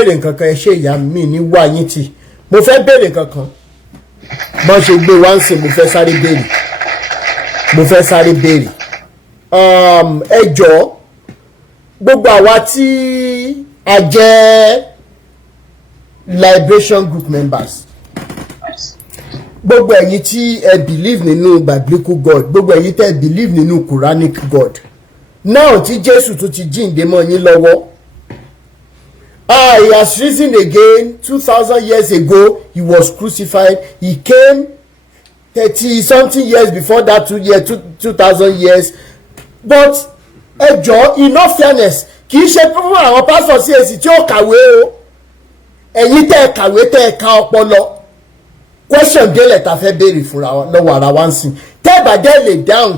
béèrè nǹkan kan ẹ ṣe ìyá mi ní wá yín tì mo fẹ́ béèrè nǹkan kan bó ṣe gbé wá ń sìn mo fẹ́ sáré béèrè ẹ jọ̀ọ́ gbogbo àwa tí a jẹ́ liberation group members gbogbo ẹ̀yin tí ẹ believe nínú biblical God gbogbo ẹ̀yin tí ẹ believe nínú Quranic God now tí Jésù tó ti jíǹde mọ́ yín lọ́wọ́ he has risen again 2,000 years ago he was crucified he came 30 something years before that 2,000 years but ẹ jọ̀ọ́ in all fairness kì í ṣe fún àwọn pásítọ̀ CAC tí ó kàwé o ẹ̀yin tẹ́ ẹ kàwé tẹ́ ẹ ka ọpọlọ question délẹ̀ ta fẹ́ béèrè fúnra lọ́wọ́ ara wa ń sìn tẹ́ ẹ bá dé lè dáhùn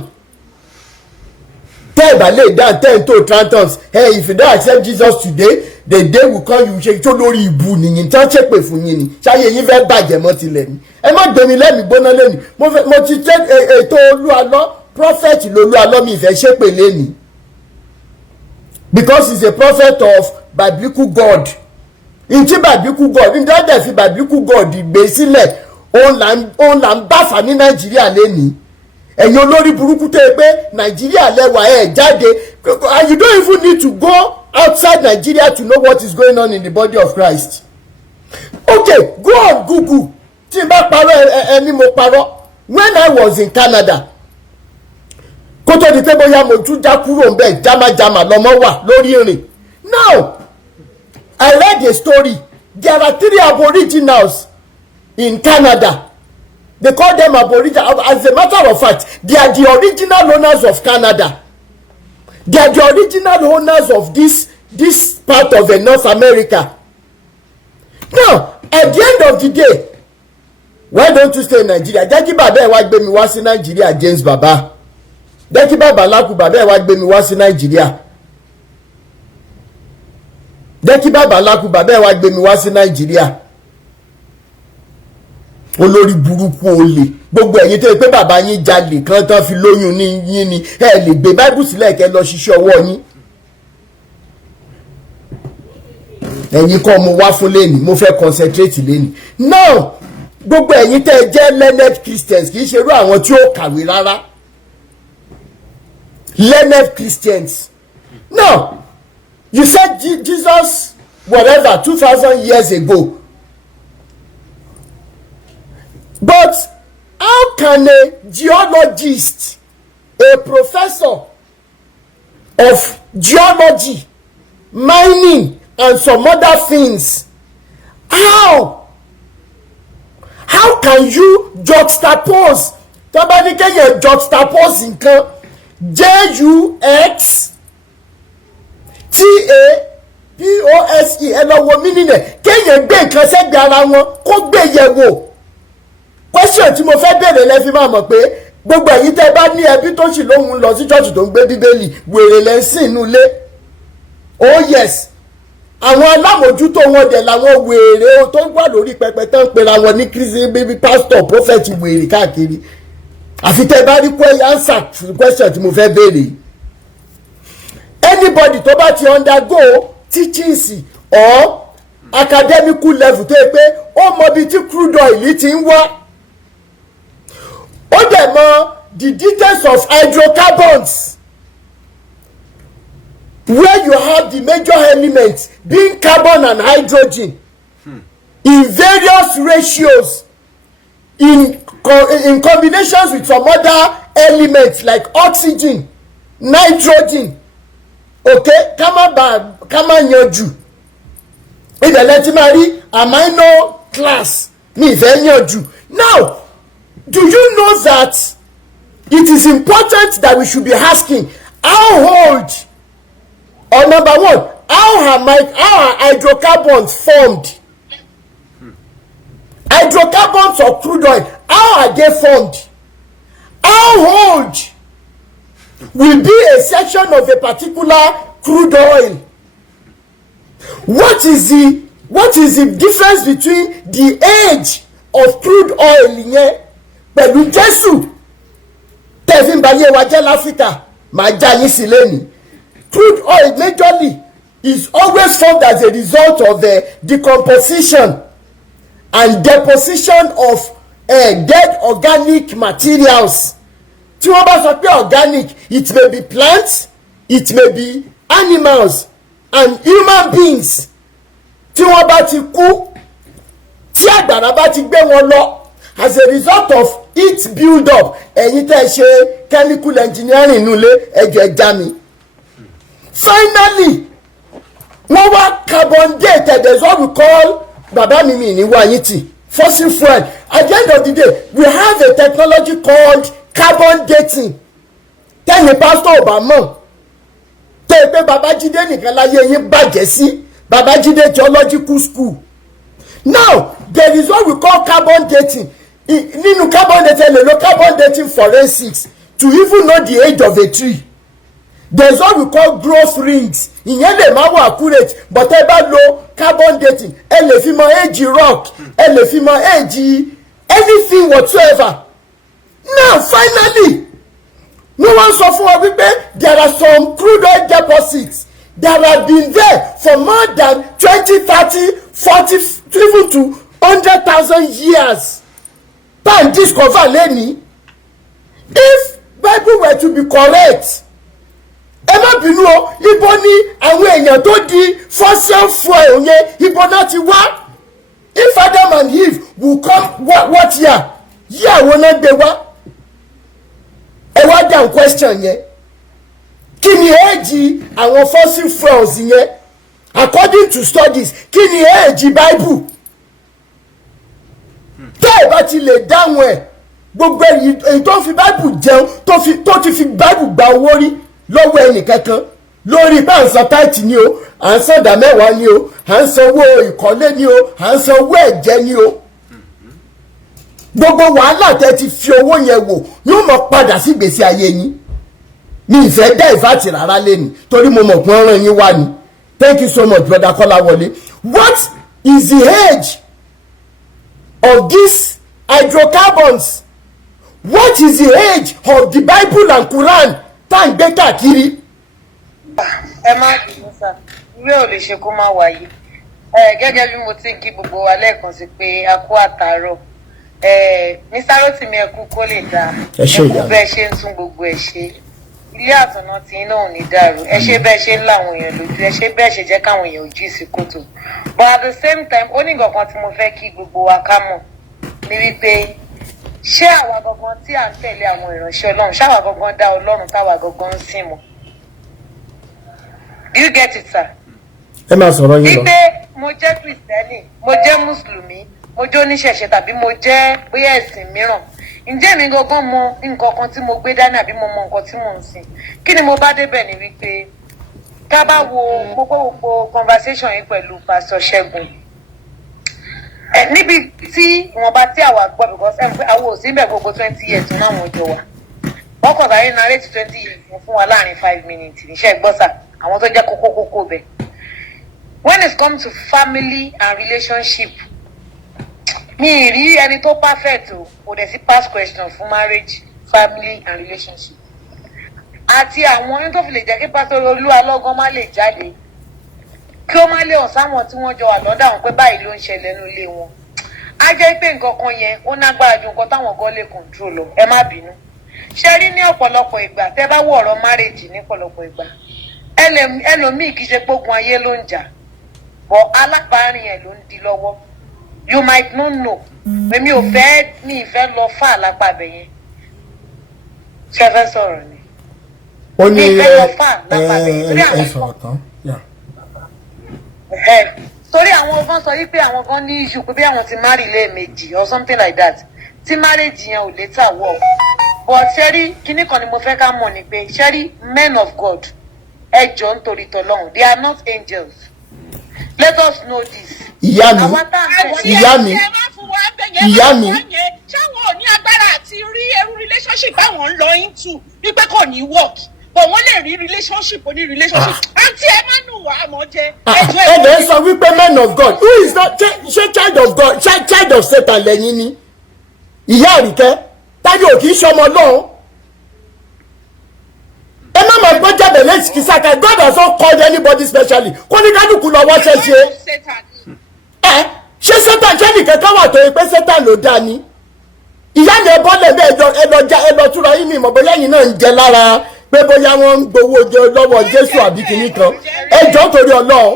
tẹ́ ẹ bá lè dáhùn tẹ́ ẹ tó trantons hey if you don't accept Jesus today the day will come you ṣe tó lórí ìbú nìyí tí wọ́n ṣépè fún yín ni ṣáyé yín fẹ́ bàjẹ́ mọ́ tilẹ̀ ni ẹ má gbẹ̀mí lẹ́mìí gbóná lẹ́nu mo ti tẹ́ ètò olúalọ́ prophet lolúalọ́ mi ìfẹ́ ṣépè lẹ́nu because he's a prophet of biblical God ntí biblical God ntí wọ́n dẹ̀ fi biblical God gbé sílẹ̀ òun là ń báfà ní Nàìjíríà lẹ́nu ẹ̀yin olórí burúkú tó yẹ pé Nàìjíríà lẹ́wà ẹ̀ jáde and you don't even need to go outside Nigeria to know what is going on in the body of Christ. Okay, go on Google. Tí n bá parọ́ ẹni mo parọ́. When I was in Canada, kó tó di pé bóyá mo tún já kúrò ń bẹ̀ jámájámá lọ́mọ wà lórí ìrìn. Now, I read a story. There are 3 aboriginals in Canada. They call them aboriginal. As a matter of fact, they are the original owners of Canada. They are the original owners of this part of North America. Now, at the end of the day, why don't you stay in Nigeria? Jẹ́ kí bàbá ẹ̀ wá gbé mi wá sí Nigeria, James Baba. Jẹ́ kí bàbá lákù bàbá ẹ̀ wá gbé mi wá sí Nigeria. Jẹ́ kí bàbá lákù bàbá ẹ̀ wá gbé mi wá sí Nigeria. Olórí burúkú olè gbogbo ẹ̀yin tó yẹ pé bàbá yín jalè kan tán fi lóyún ní yín ni ẹ lè gbé Bible sílẹ̀ kẹ́ lọ ṣiṣẹ́ ọwọ́ yín ẹ̀yin kọ́ mo wá fún lẹ́ni mo fẹ́ concentrate lẹ́ni now gbogbo ẹ̀yin tẹ́ ẹ jẹ́ learned Christians kì í ṣe irú àwọn tí ó kàwé rárá learned Christians now you said Jesus whatever 2,000 years ago. But how can a geologist, a professor of geology, mining, and some other things, how can you juxtapose? Tọ́bání kéèyàn juxtapose nǹkan JUXTAPOSE ẹ lọ wo mí nílẹ̀ kéèyàn gbé nǹkan sẹ́gbẹ̀ẹ́ ara wọn kó gbé yẹ̀wò. Question tí mo fẹ́ bèèrè lẹ́fí máa mọ̀ pé gbogbo ẹ̀yin tẹ́ bá ní ẹbí tó sì lóhun lọ sí church tó ń gbé bíbélì wèrè lẹ́sìn inú ilé oh yes àwọn alámòjútó wọn dẹ̀ làwọn wèrè tó wà lórí pẹpẹ tán pera wọn ní Christian baby pastor prophet wèrè káàkiri àfi tẹ́ bá rí answer question tí mo fẹ́ bèèrè anybody tó bá ti undergo teachings or academical level tó yẹ pé ó mọ bí tí crude oil ti ń wá ó dẹ̀ mọ the details of hydrocarbons where you have the major elements being carbon and hydrogen in various ratios in combinations with some other elements like oxygen nitrogen okay ká má yanjú ìdẹ̀lẹ̀ tí máa rí amino class ní ìfẹ́ yanjú now do you know that it is important that we should be asking how old or number one how are hydrocarbons formed hydrocarbons or crude oil how are they formed how old will be a section of a particular crude oil what is the difference between the age of crude oil yẹn pẹ̀lú Jésù tẹ̀fín bayé wa jẹ́ láfíríkà máa já yín sí lẹ́nu crude oil majorly is always formed as a result of the decomposition and deposition of dead organic materials. Tí wọ́n bá sọ pé organic, it may be plants, it may be animals and human beings. Tí wọ́n bá ti kú, tí àgbàrá bá ti gbé wọn lọ, as a result of its build up, ẹ̀yin tẹ́ ṣe chemical engineering nulẹ̀ ẹ̀jọ̀ ẹja mi. Finally, wọ́n wá carbon dated, there's what we call bàbá mi ní wáyìntì fossil fuel. At the end of the day, we have a technology called carbon dating. Tẹ́ni pásítọ̀ ò bá mọ̀ tẹ́ pé Babájídé nìkan láyé yín bàjẹ́ sí Babájídé theological school. Now there is what we call carbon dating. Nínú carbon dating lè lo carbon dating forensics to even know the age of a tree. There is what we call growth rings. Ìyẹn lè má wà accurate but ẹ bá lo carbon dating ẹ lè fi mọ age rock, ẹ lè fi mọ age anything whatsoever. Now finally no one sọ fún wa wípé there are some crude oil deposits that have been there for more than 20, 30, 40, even to 100,000 years. Pan discover lẹ́ni. If Bible were to be correct, ẹ má bínú o, ibo ni àwọn èèyàn tó di fossil fuel yẹn ibo náà ti wá. If Adam and Eve will come what year? Year wo náà gbé wá? Ẹ wá down question yẹn. Kí ni age àwọn fossil fuels yẹn? According to studies, kí ni age Bible? Tẹ́ ẹ bá ti lè dáhùn ẹ̀, gbogbo èyí tó fi Bible jẹun tó ti fi Bible gba owó rí lọ́wọ́ ẹnì kankan lórí bá à ń san táìtì ni o, à ń san ìdá mẹ́wàá ni o, à ń san owó ìkọ́lé ni o, à ń san owó ẹ̀jẹ̀ ni o. Gbogbo wàhálà tẹ́ ti fi owó yẹn wò yóò mọ̀ padà sí ìgbésí ayé yín. Mi ìfẹ́ dá ìfàtì rárá lẹ́nu torí mo mọ̀ pé ọ̀ràn yín wá ni. Thank you so much, brother Kọ́láwọlé. What is the age of these hydrocarbons? What is the age of the Bible and Quran tá ń gbé káàkiri? Ẹ má bínú sá, ìwé ò lè ṣe kó má wáyé. Gẹ́gẹ́ bí mo ti ń kí gbogbo wa lẹ́ẹ̀kan sí pé a kú àtàárọ̀. Mr. Rotimi ẹ kú kó lè dáa. Ẹ kú bẹ́ẹ̀ ṣe ń tún gbogbo ẹ̀ ṣe. Ilé àtọ̀nà tí iná ò ní dàrú. Ẹ ṣe bẹ́ẹ̀ ṣe ń láwọn èèyàn lójú. Ẹ ṣe bẹ́ẹ̀ ṣe jẹ́ káwọn èèyàn ojú sí kòtò. But at the same time, ó ní nǹkan kan tí mo fẹ́ kí gbogbo wa ká mọ̀ ní wípé ṣé àwa gangan tí à ń tẹ̀lé àwọn ìránṣẹ́ Ọlọ́run ṣáwa gangan dá Ọlọ́run táwa gangan ń sìn mọ́. Do you get it, sir? Ẹ máa sọ̀rọ̀ yín lọ. Wípé mo jẹ́ Kristẹni, mo jẹ́ Mùsùlùmí, mo jẹ́ oníṣẹ̀ṣe tàbí mo jẹ́ bóyá ẹ̀sìn mìíràn. Ǹjẹ́ mi gangan mọ nǹkan kan tí mo gbé dání àbí mo mọ nǹkan tí mò ń sìn? Kí ni mo bá débẹ̀ ni wípé ká bá wo gbogbo conversation yìí pẹ̀lú Pastor Segun. Níbi tí wọ́n bá tí àwa gbọ́ because àwọn ò sí bẹ̀ gbogbo 20 years ní àwọn ọjọ́ wa. Wọ́n kàn sáré narrate 20 years fún wa láàrin 5 minutes níṣẹ́ gbọ́sà àwọn tó jẹ́ kókó bẹ̀. When it comes to family and relationship, mi rí ẹni tó perfect o, kò dẹ̀ sí past question fún marriage, family and relationship. Àti àwọn ẹni tó fi lè jẹ́ kí Pastor Olúwalọ́gán má lè jáde kí ó má lè hàn sáwọn tí wọ́n jọ wà lọ́dọ̀ àwọn pé báyìí ló ń ṣẹlẹ̀ nínú ilé wọn. Á jẹ́ pé nǹkan kan yẹn ó nágbára ju nǹkan táwọn gan lè control lọ. Ẹ má bínú. Ṣé rí ní ọ̀pọ̀lọpọ̀ ìgbà tẹ́ bá wọ ọ̀rọ̀ marriage ní ọ̀pọ̀lọpọ̀ ìgbà ẹlòmíì kì í ṣe gbógun ayé ló ń jà bọ̀ alábàárín ẹ̀ ló ń di lọ́wọ́. You might not know. Mi ìfẹ́ lọ fà lápàbẹ̀ yẹn. Ṣé ẹ fẹ́ sọ̀rọ̀ ni? Ó ní ẹ sọ̀rọ̀ tán. Torí àwọn kan sọ wípé àwọn kan ní issue pé bí àwọn ti marry lẹ́ẹ̀mejì or something like that. Tí marriage yẹn ò later work. But ṣẹ́rí kíní kan ni mo fẹ́ ká mọ̀ ni pé ṣẹ́rí men of God ẹ jọ̀ọ́ nítorí tọ́lọ́run they are not angels. Let us know this. Ìyá mi. Ṣáwọn ò ní agbára àti rí ẹrú relationship báwọn ń lọ into wípé kò ní work. But wọ́n lè rí relationship oní relationship. Àǹtí ẹ má nù wá àmọ́ jẹ. Ẹ̀dẹ̀ sọ wípé men of God who is that ṣé child of God child of Satan lẹ́yìn ni? Ìyá Àríkẹ́ tájú ò kì í ṣọmọ náà. ẹ má máa gbọ́ jáde lẹ́sì kìsàkà. God has not called anybody specially kó ní kálukú lọ wọ́n ṣe ṣé Satan ṣé nìkan kan wà tó yẹ pé Satan ló dá ni ìyá ni ẹ bọ́lẹ̀ bẹ́ẹ̀ ẹ lọ túra yín mi mọ̀ bóyá yín náà ń jẹ lára pé bóyá wọ́n ń gbowó jẹ lọ́wọ́ Jésù àbí kìíní kan ẹ jọ́ torí Ọlọ́run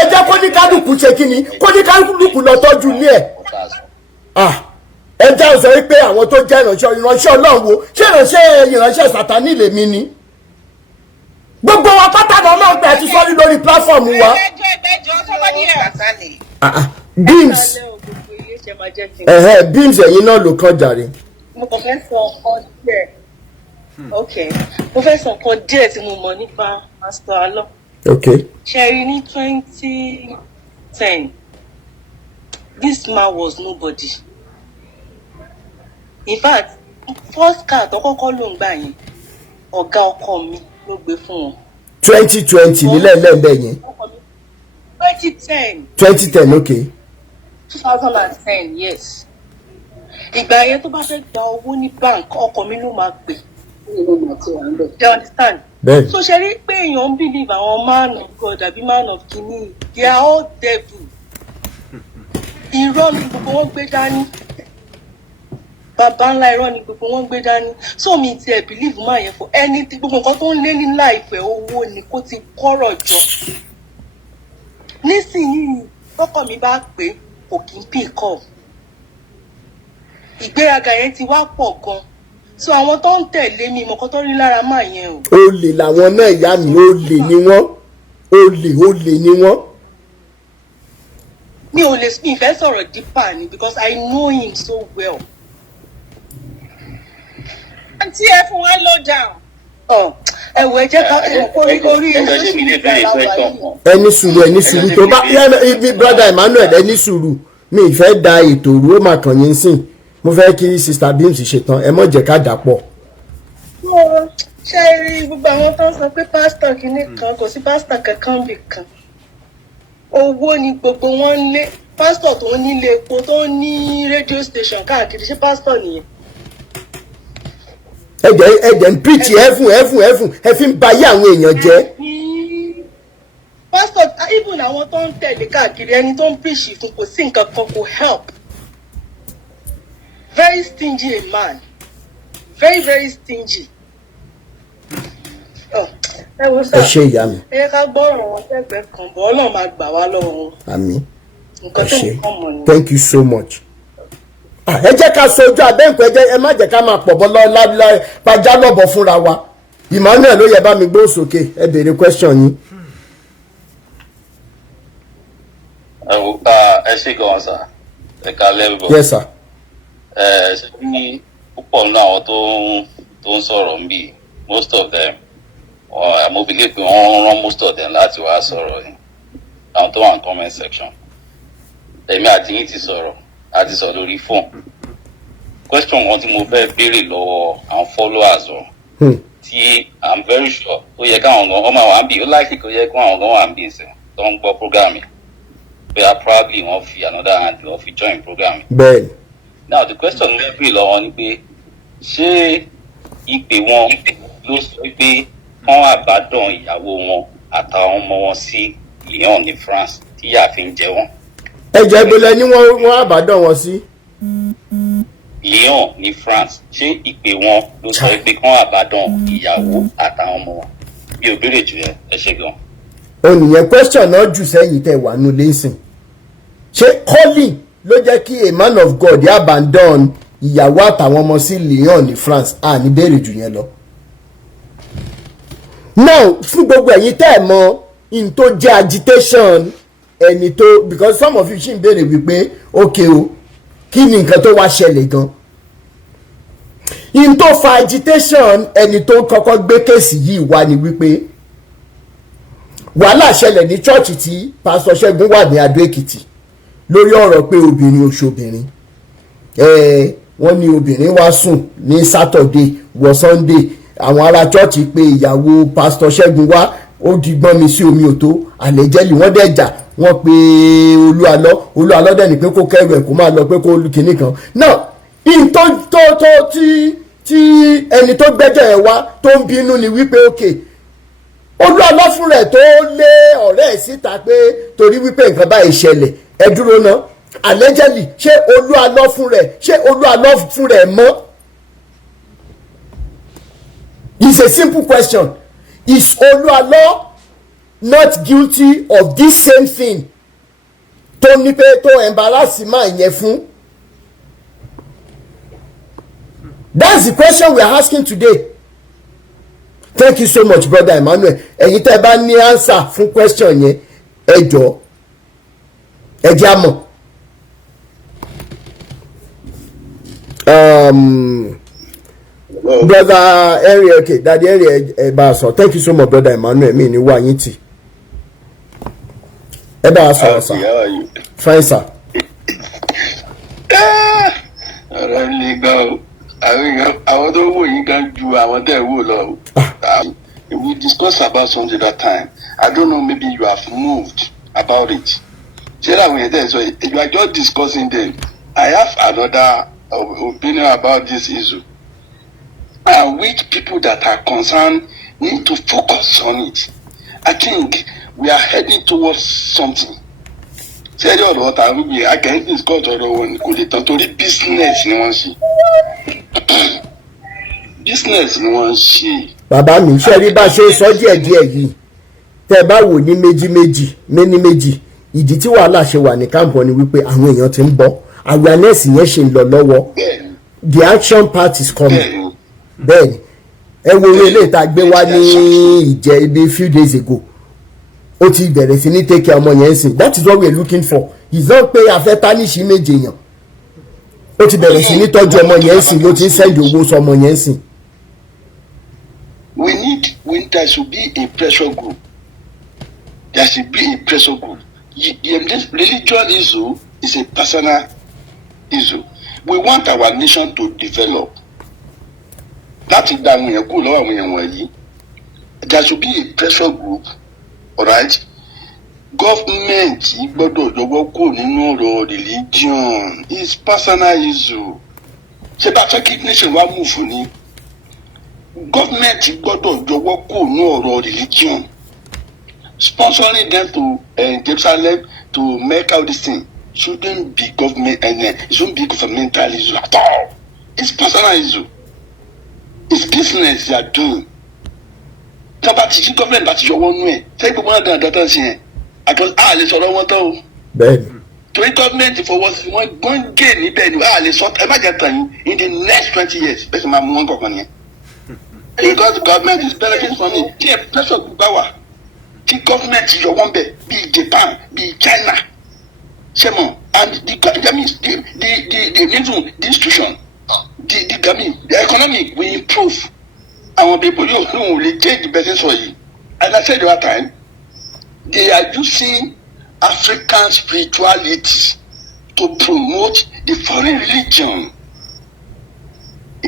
ẹ jẹ́ kó ní kálukú ṣe kíni kó ní kálukú lọ tọ́jú ilé ẹ̀ ẹ jẹ́ sọ pé àwọn tó jẹ́ ìránṣẹ́ Ọlọ́run wo ṣé ìránṣẹ́ Sátánì lèmi ni gbogbo wa pátá náà náà pé àti sọ́rí lórí pláfọ́ọ̀mù wa. Beams Beams ẹ̀yin náà ló kàn jàre. mo kàn fẹ́ sọ ọkọ díẹ̀ mo fẹ́ sọ ọkọ díẹ̀ tí mo mọ̀ nípa Pastor Alọ. ṣe rí ní 2010 this man was nobody. In fact first car tó kọ́kọ́ ló ń gbà yẹn ọ̀gá ọkọ mi ló gbé fún wọn. 2020 nílẹ̀ lẹ́ẹ̀bẹ̀ yẹn. 2010 okay. 2010 yes. ìgbà yẹn tó bá fẹ́ gba owó ní bank ọkọ mi ló máa pè. you understand. bẹ́ẹ̀. so ṣe rí pé èèyàn ń believe àwọn man of God àbí man of kini they are all devil. irọ́ ni gbogbo wọn gbé dání. bàbá ńlá irọ́ ni gbogbo wọn gbé dání. so mi ti ẹ̀ believe máa yẹn for anything gbogbo nǹkan tó ń lé ní láìpẹ́ owó ni kó ti kọ́rọ̀ jọ. nísìnyí tọkọ mi bá pè kò kí n pick up. ìgbéraga yẹn ti wá pọ̀ gan. so àwọn tó ń tẹ̀lé mi mọ̀kọ́ tó rí lára máa yẹn o. olè làwọn náà ìyá mi olè ni wọ́n olè ni wọ́n. mi ò lè mi fẹ́ sọ̀rọ̀ dípà ni because I know him so well. àǹtí ẹ fún wa low down. ẹ̀wọ̀ ẹ jẹ́ ká orí social media láwa yìí. ẹni sùúrù tó bá ibi brother Emmanuel ẹni sùúrù mi ìfẹ́ da ètò òru ó máa kàn yín sìn mo fẹ́ kí sister Beams ṣetán ẹ mọ̀ jẹ́ ká dà pọ̀. ṣé rí gbogbo àwọn tó ń sọ pé pásítọ̀ kìíní kan kò sí pásítọ̀ kankan bì kan owó ni gbogbo wọn ń lé pásítọ̀ tó ní ilé epo tó ní rédíò station káàkiri ṣé pásítọ̀ nìyẹn. ẹ̀jẹ̀ ń preach ẹ̀fún ẹ fi ń bayé àwọn èèyàn jẹ́. pásítọ̀ even àwọn tó ń tẹ̀lé káàkiri ẹni tó ń preach fún kò sí nǹkan kan kò help. Very stingy a man. Very, very stingy. Ẹ ṣe ìyá mi. Ẹ ká gbọ́rọ̀ wọn sẹ́gbẹ̀ẹ́ kan bọ́ Ọlọ́run máa gbà wá lọ́wọ́ wọn. Àmín. Nǹkan tó ń kọ́ mọ̀ ni. Thank you so much. Ẹ jẹ́ ká sojú abẹ́ǹkù ẹ má jẹ́ ká máa pọ̀ bọ́ lọ́ọ́ pàjá lọ́bọ̀ fúnra wa. Emmanuel ló yẹ bá mi gbó sókè ẹ béèrè question yín. Ẹ ṣe gan sir. Ẹ ká lẹ́rù. Yes sir. Ṣe ní púpọ̀ nínú àwọn tó ń sọ̀rọ̀ ń bì most of them mo believe pé wọ́n rán most of them láti wá sọ̀rọ̀ ni àwọn tó wà ní comment section èmi àti yín ti sọ̀rọ̀ àti sọ lórí phone question wọn tí mo fẹ́ béèrè lọ́wọ́ àwọn followers wọn tí I'm very sure ó yẹ káwọn gan ọmọ àwọn àbí ó láìsí kó yẹ kó àwọn gan wà ń bí ìsìn tó ń gbọ́ program yìí bóyá probably wọ́n fi another hand wọ́n fi join program yìí. Bẹ́ẹ̀ni. Now the question mi bí lọ́wọ́ ni pé ṣé ìpè wọn ló sọ pé wọ́n àbádọ́n ìyàwó wọn àtàwọn ọmọ wọn sí Lyon ní France tí ìyà fi ń jẹ wọ́n. Ẹ̀jẹ̀ ìgbélé ni wọ́n àbádọ́n wọn sí. Lyon ní France ṣé ìpè wọn ló sọ pé wọ́n àbádọ́n ìyàwó àtàwọn ọmọ wọn bí òbéèrè jù ẹ ṣe gan. Ònìyàn question náà jù sẹ́yìn tẹ̀ wà nù lẹ́sìn ṣé calling ló jẹ́ kí a man of God yà abandon ìyàwó àtàwọn ọmọ sí Lyon ní France ní béèrè jù yẹn lọ. Now fún gbogbo ẹ̀yin tẹ́ ẹ̀ mọ̀ in tó jẹ́ agitation ẹni tó because some of you ṣì ń béèrè wípé okay o kí ni nǹkan tó wá ṣẹlẹ̀ gan. In tó fa agitation ẹni tó kọ́kọ́ gbé kéèsì yìí wá ni wípé wàhálà ṣẹlẹ̀ ní chọ́ọ̀chì tí Pastor Segun wà ní Adó Èkìtì lórí ọ̀rọ̀ pé obìnrin oṣobìnrin wọ́n ní obìnrin wá sùn ní Saturday wọ Sunday àwọn ará chọ́ọ̀chì pé ìyàwó Pastor Segun wá ó digbọ́n mi sí omi òtó àlẹ́jẹ́lì wọ́n dẹ̀ jà wọ́n pe Olúalọ́ dẹ̀ ní pé kó kẹ́rù ẹ̀ kó máa lọ pé kó kinní kan náà in tó tí tí ẹni tó gbẹ́jọ́ ẹ̀ wá tó ń bínú ni wípé òkè Olúọlọ́ fún rẹ̀ tó lé ọ̀rẹ́ ẹ̀ síta pé torí wípé nǹkan báyìí ṣẹlẹ̀ ẹ dúró ná allegedly ṣé Olúọlọ́ fún rẹ̀ mọ́. It's a simple question. Is Olúọlọ́ not guilty of this same thing tó ní pé tó embarrass máa yẹn fún? That's the question we are asking today. Thank you so much, brother Emmanuel. Ẹ̀yin tẹ́ bá ní answer fún question yẹn ẹ jọ̀ọ́ ẹ jẹ́ á mọ̀. Brother Henry, okay, Daddy Henry Ebaso, thank you so much, brother Emmanuel. Me ni wa yin ti. Ebaso, sir. How are you? Fine, sir. Àwọn tó wò yín gan ju àwọn tẹ́ wò lọ. We discussed about something that time. I don't know, maybe you have moved about it. So you are just discussing them. I have another opinion about this issue. And which people that are concerned need to focus on it. I think we are heading towards something. Ṣé ọ̀rọ̀ ọ̀tá wíwí I can discuss ọ̀rọ̀ wọn kò lè tán torí business ni wọ́n ṣe. Business ni wọ́n ṣe. Bàbá mi ṣe rí bá ṣe sọ díẹ̀díẹ̀ yìí tẹ́ bá wò ní méjì ìdí tí wàhálà ṣe wà ní kámpọ̀ ni wípé àwọn èèyàn ti ń bọ̀ awareness yẹn ṣe ń lọ lọ́wọ́ the action part is coming. Bẹ́ẹ̀ni ẹ wo ilé ìta gbé wá ní ìjẹ́ ibi few days ago ó ti bẹ̀rẹ̀ sí ní take care ọmọ yẹn sìn that is what we are looking for. It's not pé a fẹ́ tánìṣì méje èèyàn ó ti bẹ̀rẹ̀ sí ní tọ́jú ọmọ yẹn sìn ló ti ń send owó sọ ọmọ yẹn sìn. There should be a pressure group. There should be a pressure group. This religion issue is a personal issue. We want our nation to develop. Láti gba àwọn èèyàn kúrò lọ́wọ́ àwọn èèyàn wọ̀nyí. There should be a pressure group, alright? Government gbọ́dọ̀ jọ̀wọ́ kúrò nínú ọ̀rọ̀ religion. It's personal issue. Ṣé bá fẹ́ kí nation wá move fún ni? Government gbọ́dọ̀ jọ̀wọ́ kúrò nínú ọ̀rọ̀ religion. Sponsoring them to Jerusalem to make all this thing shouldn't be government and it shouldn't be governmental issue at all. It's personal issue. It's business you are doing. Tọ́ba ti government bá ti yọwọ́ nú ẹ̀ ṣé gbogbo náà dáadáa tán sí yẹn àtọ́ a lè sọ̀rọ̀ wọn tán o. Bẹ́ẹ̀ni. Torí gọ́ọ̀mẹ̀ntì fọwọ́ sí wọn gbọ́n gé níbẹ̀ ni a lè sọ ẹ má jẹ́ tàn yín in the next 20 years bẹ́ẹ̀ sì máa mú wọn kọ̀ọ̀kan yẹn. Because the government is benefiting from it. Kí ẹ pressure gbogbo bá wà kí gọ́ọ̀mẹ̀ntì yọ wọ́n bẹ̀ bíi Japan bíi China ṣé mọ̀ and the institution the economy will improve. Our people who will change the business for you. And I said the other time, they are using African spirituality to promote the foreign religion.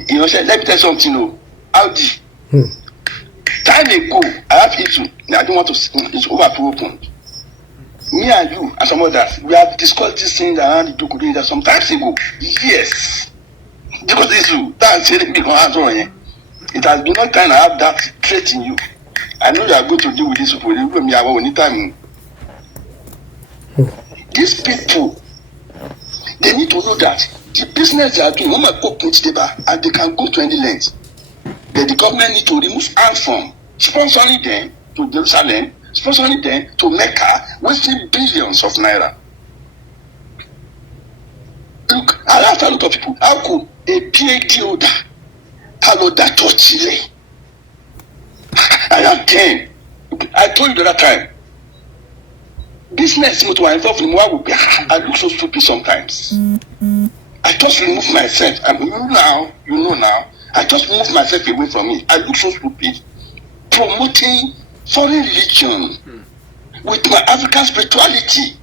You know, let me tell you something. No, Audi. Time ago, I have issue. I don't want to. It's over to open. Me and you and some others, we have discussed these things around the Dokudu some time ago. Yes. Because this issue, that's it. It has been long time I have that trait in you. I know you are going to deal with this people. Anytime. These people, they need to know that the business they are doing, when I go together, and they can go to any length, that the government need to remove hands from sponsoring them to Jerusalem, sponsoring them to Mecca, wasting billions of naira. Look, I asked a lot of people, how could a PhD holder follow that church? I am 10. I told you the other time. Business what I involved in what would be. I look so stupid sometimes. I just remove myself. And you know now. I just move myself away from it. I look so stupid. Promoting foreign religion with my African spirituality.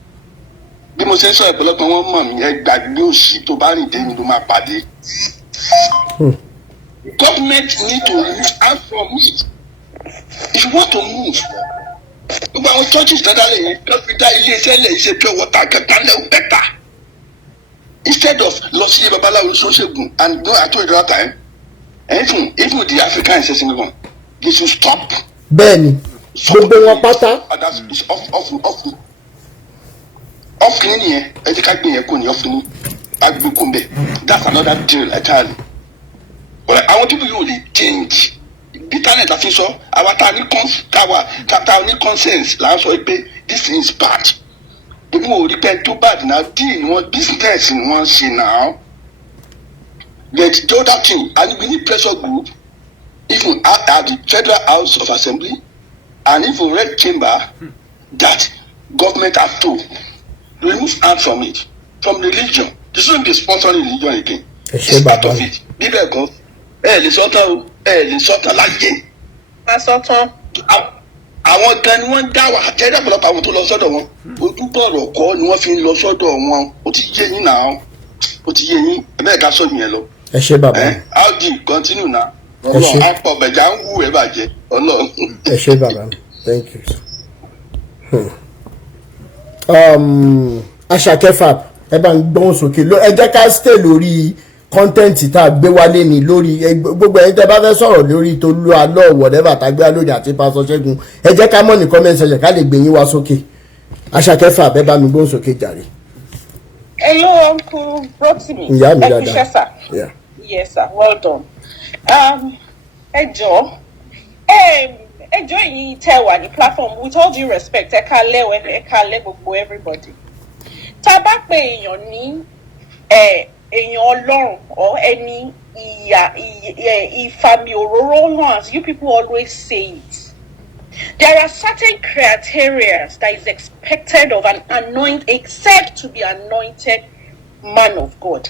Bí mo ṣe ń sọ ìpọlọpọ wọn mọ mi ẹ gbàgbé òṣì tó bá rìn dé ni ló máa pàdé. Government need to remove hand from it. If you want to move, gbogbo àwọn churches dáadáa lè yẹn kí wọ́n dá ilé iṣẹ́ lè ṣe pure water kankan lẹ́wọ̀ better. Instead of lọ sí babaláwo Segun and no I told you that time And even the African assessment, they should stop. Bẹ́ẹ̀ni, gbogbo wọn pátá. That's off cleaning here. That's another deal entirely. But I want people to change. Bitterness, I think so. Our conscience. This is bad. People will repent too bad now. Deal what business in one say now. Let's do that thing. And we need pressure group. Even at the Federal House of Assembly and even Red Chamber, that government have to remove hands from it, from religion. This shouldn't be sponsoring religion again. It's part of it. People go, les sortants láyé. Àwọn kan ni wọ́n dá wà jẹ́rẹ́ ọ̀pọ̀lọpọ̀ àwọn tó lọ sọ́dọ̀ wọn. Ojúbọ̀rọ̀ kọ́ ni wọ́n fi ń lọ sọ́dọ̀ wọn. Ó ti yé yín náà. Ó ti yé yín. Ẹ̀bẹ̀ ká sọ yẹn lọ. Ẹ ṣé bàbá. How do you continue now? Ọlọ́run á pọ̀ bẹ̀jà ń wú ẹ̀ bàjẹ́. Ọlọ́run. Ẹ ṣé bàbá. Thank you. Aṣàkẹ́fà ẹ bá ń gbọ́n sókè ẹ jẹ́ ká stay lórí content tá a gbé wálé ní lórí gbogbo ẹ̀yin tẹ́ bá fẹ́ sọ̀rọ̀ lórí Tolú alọ́ whatever tá a gbé lórí àti Pastor Segun ẹ jẹ́ ká mọ̀ ní comment section ká lè gbé yín wá sókè. Aṣàkẹ́fà ẹ bá mi gbọ́n sókè jàre. Hello, Uncle Rotimi. Ìyá mi dáadáa. Yeah. Yes, sir. Well done. Ẹjọ́ yìí tẹ́ wà ní platform with all due respect ẹ ká lẹ́ gbogbo everybody. Tá a bá pe èèyàn ní èèyàn Ọlọ́run or ẹni ìfàmì òróró hàn as you people always say it. There are certain criteria that is expected of an except to be anointed man of God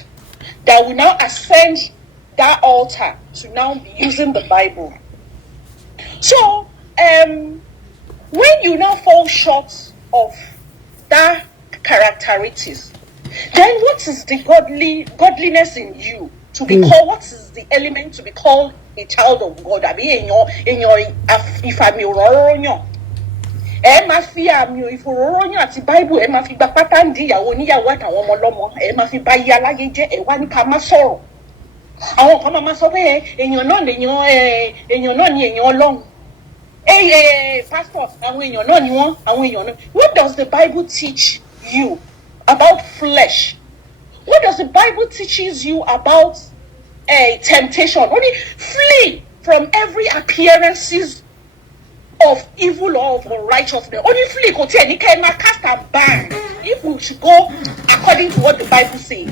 that will now ascend that altar to now be using the Bible. So, when you now fall short of that characteristics, then what is the godliness in you to be called? What is the element to be called a child of God? Máa fi àmì ìfòróróyàn àti Bible máa fi gba pátá ń di ìyàwó oníyàwó àtàwọn ọmọ ọlọ́mọ máa fi bá yí aláyé jẹ́ wá ní ká má sọ̀rọ̀. Àwọn kan máa sọ pé èèyàn náà ni èèyàn Ọlọ́run. Pastor, àwọn èèyàn náà ni wọ́n, àwọn èèyàn náà. What does the Bible teach you about flesh? What does the Bible teaches you about temptation? Only flee from every appearances of evil or of unrighteousness. Only flee kò tí ẹni kẹ́ máa cast and ban if we should go according to what the Bible says.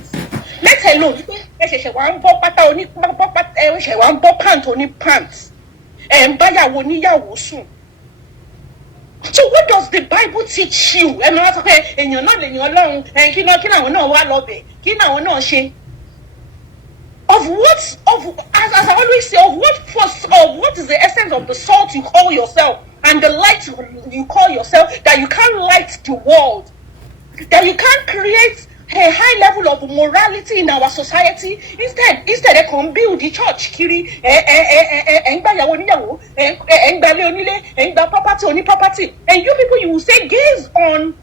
Let alone ẹ ṣẹ̀ṣẹ̀ wá ń bọ́ pátá ẹ ṣẹ̀ṣẹ̀ wá ń bọ́ pant oní pants ń báyàwó níyàwó sùn. So what does the Bible teach you? Ẹ máa sọ pé èèyàn náà lè yan Ọlọ́run kí làwọn náà wá lọ́bẹ̀ kí làwọn náà ṣe. Of what, as I always say, of what is the essence of the salt you call yourself and the light you call yourself, that you can't light the world, that you can't create a high level of morality in our society. Instead they can build the church kiri property, and you people, you will say gaze on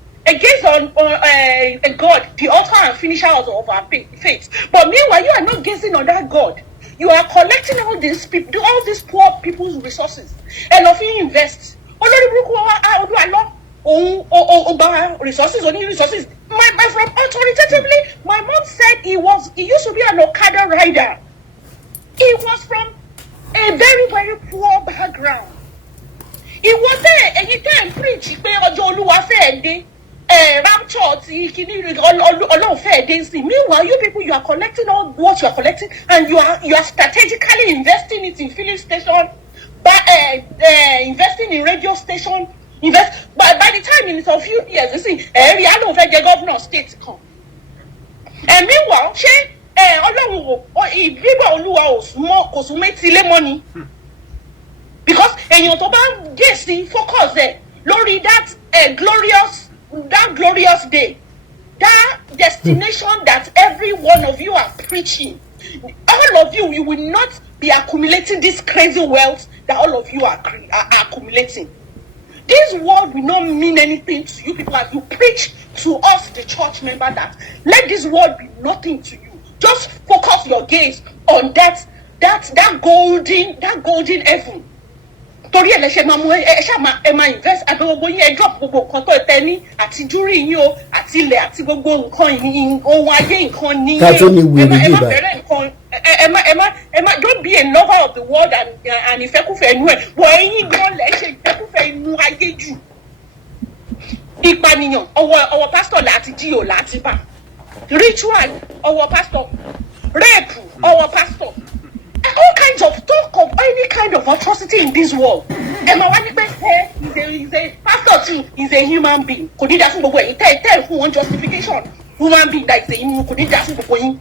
God, the author and finisher of our faith. But meanwhile, you are not gazing on that God. You are collecting all these people, all these poor people's resources, and of you invest. Resources, only resources. My friend, authoritatively, my mom said he used to be an Okada rider. He was from a very, very poor background. He was there, and he came preach. Meanwhile, you people, you are collecting all what you are collecting, and you are strategically investing it in filling station, investing in radio station. By the time in a few years, you see, I don't think the governor of state come. And meanwhile, money. Because èèyàn tó bá ń gé sí focus lórí that glorious day, that destination that every one of you are preaching. All of you, you will not be accumulating this crazy wealth that all of you are accumulating. This word will not mean anything to you people as you preach to us, the church member, that let this word be nothing to you. Just focus your gaze on that that golden heaven. Torí ẹ lè ṣe máa mú ẹ ṣáà máa ẹ máa invest àti gbogbo yín ẹ drop gbogbo nǹkan tó tẹ ní àti júrì yín o àti ilẹ̀ àti gbogbo nǹkan yìí ohun ayé nǹkan ní ẹ má bẹ̀rẹ̀ nǹkan ẹ má don't be a lover of the world and ìfẹ́kúfẹ̀ẹ́ inú ẹ̀ wọ ẹ̀yin gan lẹ̀ ṣe ìfẹ́kúfẹ̀ẹ́ inú ayé jù. Ìpànìyàn ọwọ́ pásítọ̀ láti jí o láti bá ritual ọwọ́ pásítọ̀ rape ọwọ́ pásítọ̀. All kinds of talk of any kind of atrocity in this world. Emma Wanipe he's a pastor too, he's a human being. Could he just go away? Tell who want justification. Human being that is a human could he just go away?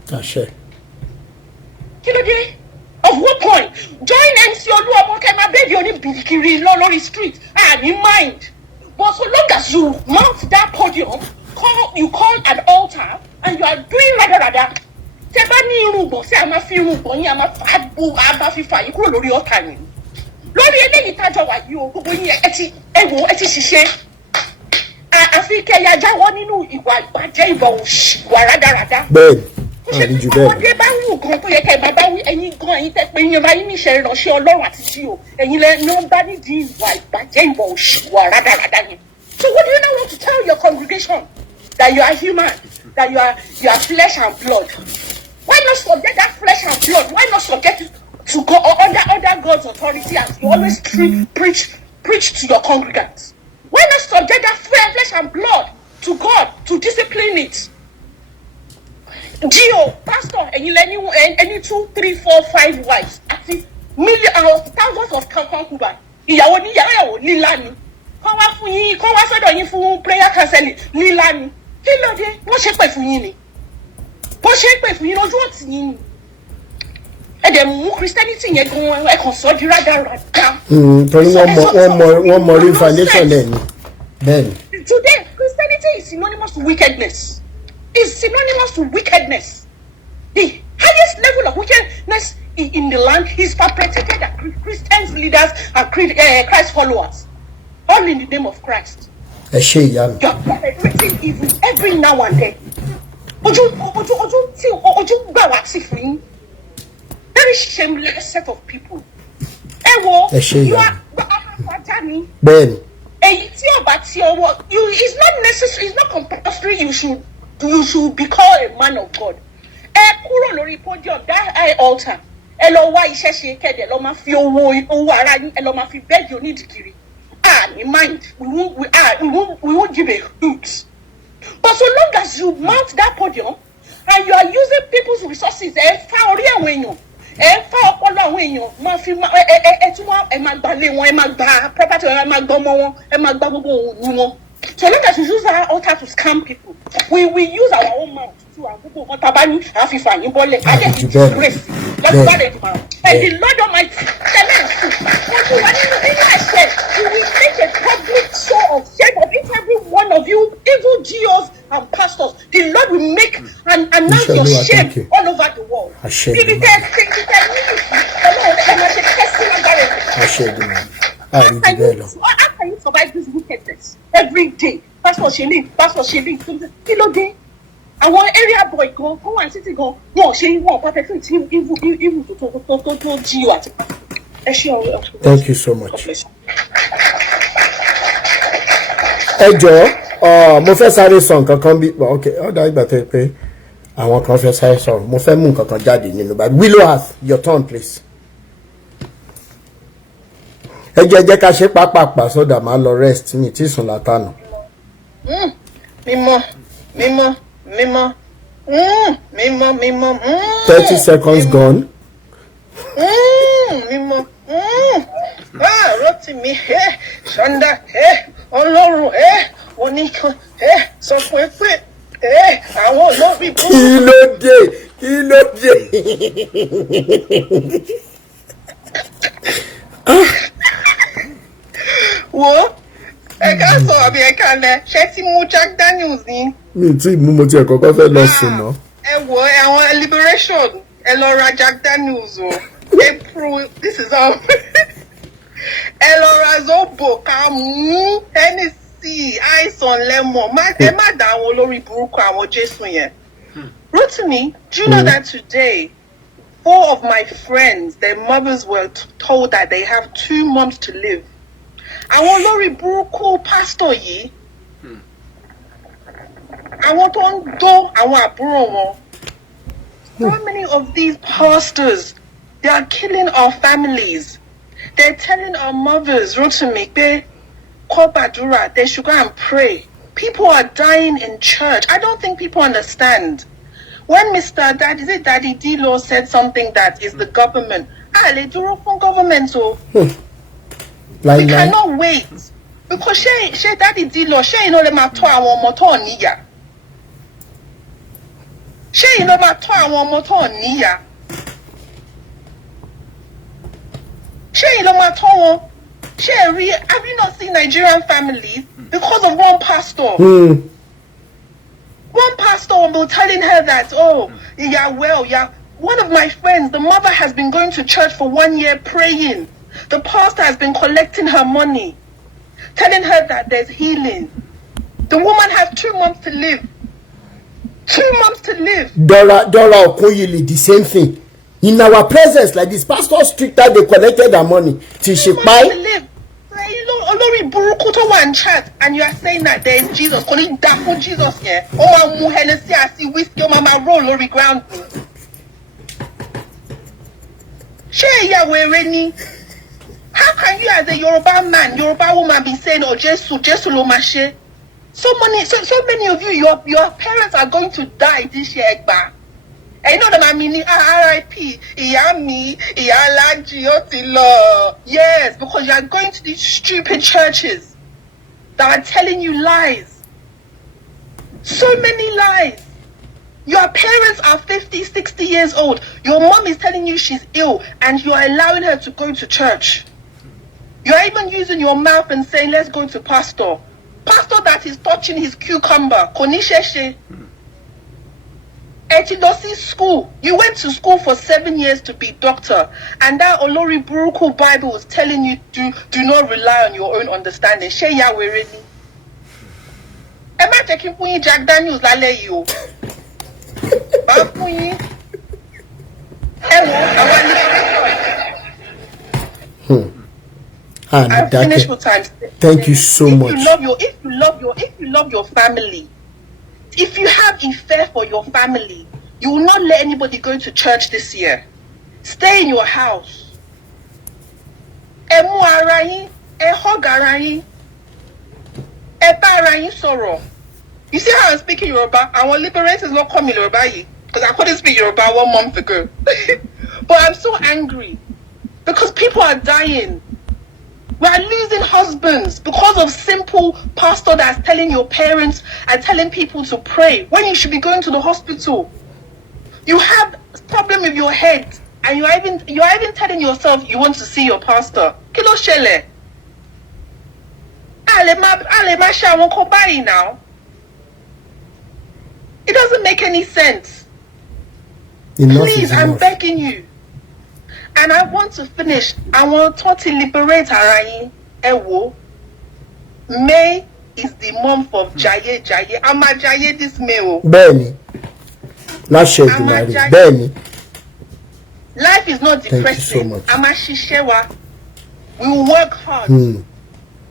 Kilo of what point? Join MC Oluomo Kema baby on the Lolori street. And in mind. But so long as you mount that podium, you call an altar and you are doing rather. Tẹ́ bá ní irùngbọ̀n sí a máa fi irùngbọ̀n yín a máa fi fà yín kúrò lórí ọ̀tá yín lórí eléyìí tájọ wà yìí o gbogbo yín ẹ ti ṣiṣẹ́ àfi kẹyà jáwọ́ nínú ìwà ìbàjẹ́ ìwà òṣì ìwà rádaràda. Bẹ́ẹ̀ni àní jù bẹ́ẹ̀. Ọmọdé bá wù gan tó yẹ kẹ́ ẹ bá wí ẹ̀yin gan ẹ̀yin tẹ́ pé yín bá yín níṣẹ́ ìránṣẹ́ Ọlọ́run àti jí o ẹ̀yin ló ń bá nídìí ìwà ìbàjẹ́ ìwà òṣì ìwà rádaràda yẹn. So what do you now want to tell your congregation? That you are human, that you are flesh and blood. Why not subject that flesh and blood? Why not subject it to go under God's authority as you always preach to your congregants? Why not subject that flesh and blood to God to discipline it? Gio, pastor, any 2, 3, 4, 5 wives, àti thousands of concubines. Ìyàwó ní ìyàwó lílá ni. Kọ́ wá fún yín, kọ́ wá sọ́dọ̀ yín fún prayer counseling lílá ni. Kí ló dé? Wọ́n ṣe pè fún yín ni. Bó ṣe ń pè fún yín lójú òtí yín ẹ dẹ̀ mú Christianity yẹn gan ẹ kàn sọ di rádaràda. Torí wọ́n mọ rí foundation lẹ́nu bẹ́ẹ̀ni. Today Christianity is synonymous to wickedness. It's synonymous to wickedness. The highest level of wickedness in the land is perpetrated at Christians, leaders and Christ followers, all in the name of Christ. Ẹ ṣe ìyá mi. You are perpetrating evil every now and then. Very shameless set of people. You are Ben. It's not necessary, it's not compulsory you should be called a man of God. Kúrò lórí podium that high altar. Ẹ lọ wá iṣẹ́ ṣe kẹ́dẹ̀ lọ máa fi owó ara yín ẹ lọ máa fi bẹ́ẹ̀gì onídìkiri. In mind, we won't give a hoot. But so long as you mount that podium and you are using people's resources, fa orí àwọn èèyàn, fa ọpọlọ àwọn èèyàn, máa fi tún wá ẹ máa gba lé wọn, ẹ máa gba property wọn, ẹ máa gba ọmọ wọn, ẹ máa gba gbogbo òun wọn. So long as you use our altar to scam people, we use our own mouth to gbogbo wọn tabani àfìfà yín bọ́lẹ̀ kájẹ̀ ti grace. Let's start it tomorrow. And the Lord Almighty, you will make a public show of shame of each every one of you, evil GOs and pastors. The Lord will make and announce your shame all over the world. How can you survive this wickedness every day? Pastor Sheli, kilo day. Àwọn area boy gan, kó wà ní city gan, wọn ṣe wọn perfect team evil tó jí o àti. Ẹ ṣé ọ̀rẹ́. Thank you so much. Ẹ jọ̀ọ́, mo fẹ́ sáré sọ nǹkan kan bí okay, ó dá ìgbà tó pé àwọn kan fẹ́ sáré sọ̀rọ̀, mo fẹ́ mú nǹkan kan jáde nínú Bible. Willow Earth, your turn please. Ẹ jẹ́ ká ṣe pápápá sódà máa lọ rest mi tí sùn látànà. Mímọ́. 30 seconds gone. Mímọ́. Rotimi, Ṣanda, Ọlọ́run, oníkan, sọ pé àwọn olórí bú. Kí ló dé? Wo ẹ ká sọ àbí ẹ ká lẹ ṣé tí mú Jack Daniels ní. Mi tí mú mo tiẹ̀ kọ́kọ́ fẹ́ lọ sùn ná. Ẹ wo àwọn liberation ẹ lọ ra Jack Daniels o. April this is all. Ẹ lọ ra Zobo ká mú Tennessee àìsàn lẹ́mọ̀ ẹ má dá àwọn olórí burúkú àwọn Jésù yẹn. Rotimi, do you know that today 4 of my friends, their mothers were told that they have 2 months to live. Àwọn olórí burúkú pastor yìí, àwọn tó ń dó àwọn àbúrò wọn. So many of these pastors, they are killing our families. They're telling our mothers, Rotimi, they should go and pray. People are dying in church. I don't think people understand. When Mr. Daddy D-Law said something that is the government, they do from government, so we cannot wait. Because she Daddy D-Law, she know them at our motor niya. She know about our motor niya. She know about have you not seen Nigerian families because of one pastor? One pastor will telling her that, one of my friends, the mother has been going to church for 1 year praying. The pastor has been collecting her money, telling her that there's healing. The woman has 2 months to live. 2 months to live. Dora Okoyele, the same thing. In our presence, like this, pastor stricter, they collected her money till she buy. Olori buruku to one chat, and you are saying that there is Jesus. Calling that for Jesus here. Oh, I'm Hennessy, I see whiskey, mama roll lori ground. How can you, as a Yoruba man, Yoruba woman, be saying, oh, Jesus lo mashe? So many of you, your parents are going to die this year, Egba. And you know that I mean RIP, yes, because you are going to these stupid churches that are telling you lies. So many lies. Your parents are 50, 60 years old. Your mom is telling you she's ill and you are allowing her to go to church. You are even using your mouth and saying, let's go to pastor. Pastor that is touching his cucumber. Konisheshe. Etidosi school. You went to school for 7 years to be doctor. And that Olori Buruku Bible is telling you do not rely on your own understanding. She ya wereni. Am I taking Punyi Jack Daniels lale you? Ba Punyi. I finished with time. Thank you so much. If you love your family, if you have a fear for your family, you will not let anybody go to church this year. Stay in your house. Emu ara yin, hug ara yin, ba ara yin sọ̀rọ̀. You see how I'm speaking Yoruba? Our liberators not call me Yoruba because I couldn't speak Yoruba 1 month ago. But I'm so angry because people are dying. We are losing husbands because of simple pastor that's telling your parents and telling people to pray when you should be going to the hospital. You have a problem with your head and you are even telling yourself you want to see your pastor. Kilo shele. Now. It doesn't make any sense. Please, I'm begging you. And I want to finish. I want to liberate Arayin Ewo. May is the month of Jaye. I'm a Jaye this May. Benny. Benny. Life is not depressing. Thank you so much. I'm a Shishewa. We will work hard. We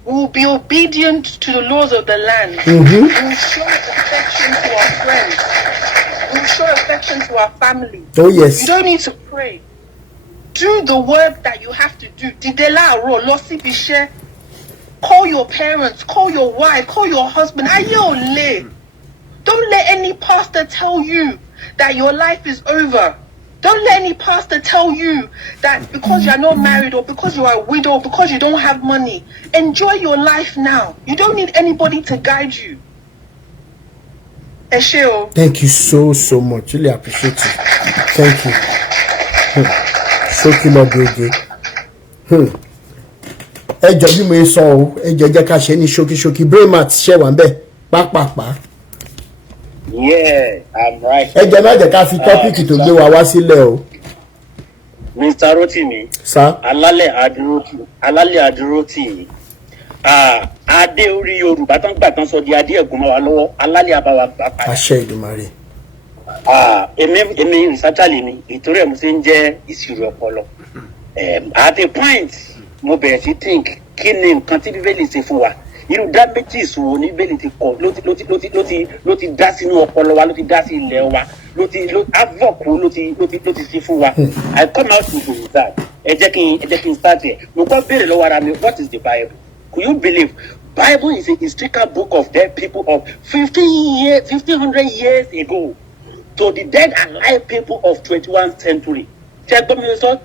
will be obedient to the laws of the land. We will show affection to our friends. We will show affection to our family. Oh yes. You don't need to pray. Do the work that you have to do. Call your parents, call your wife, call your husband. Don't let any pastor tell you that your life is over. Don't let any pastor tell you that because you're not married or because you are a widow or because you don't have money. Enjoy your life now. You don't need anybody to guide you. Esheo. Thank you so much. Really appreciate it. Thank you. Ṣókí lọ doge. Ẹjọ́ bí mo sọ o, ẹjọ́ jẹ́ ká ṣe ní ṣókí Braymat ṣe wà ńbẹ̀ pápápá. Yeah, I'm right. Ẹjọ́ má jẹ́ ká fi tọ́pìkì tó gbé wa wá sílẹ̀ o. Mr. Rotimi. Sir. Alálẹ̀ Adúrótì. Adé orí Yorùbá tán gbà tán sọ di adé ẹ̀gún mọ́ wa lọ́wọ́. Alálẹ̀ àbáwá gbà padà. Àṣẹ Ìdùmarè. èmi researcher lèmi ìtorí ẹ̀ mo ṣe ń jẹ́ ìṣirò ọpọlọ. At a point mo bẹ̀rẹ̀ sí think kí ni nǹkan tí bíbélì ṣe fún wa irú damages wo ní bíbélì ti kọ ló ti dá sínú ọpọlọ wa ló ti dá sí ilẹ̀ wa havoc wo ló ti ṣe fún wa. I come out with the result. ẹ jẹ́ kí n start here. Mo kọ́ béèrè lọ́wọ́ ara mi, what is the Bible? Could you believe Bible is a historical book of dead people of 1500 years ago to the dead and alive people of 21st century. Check me out.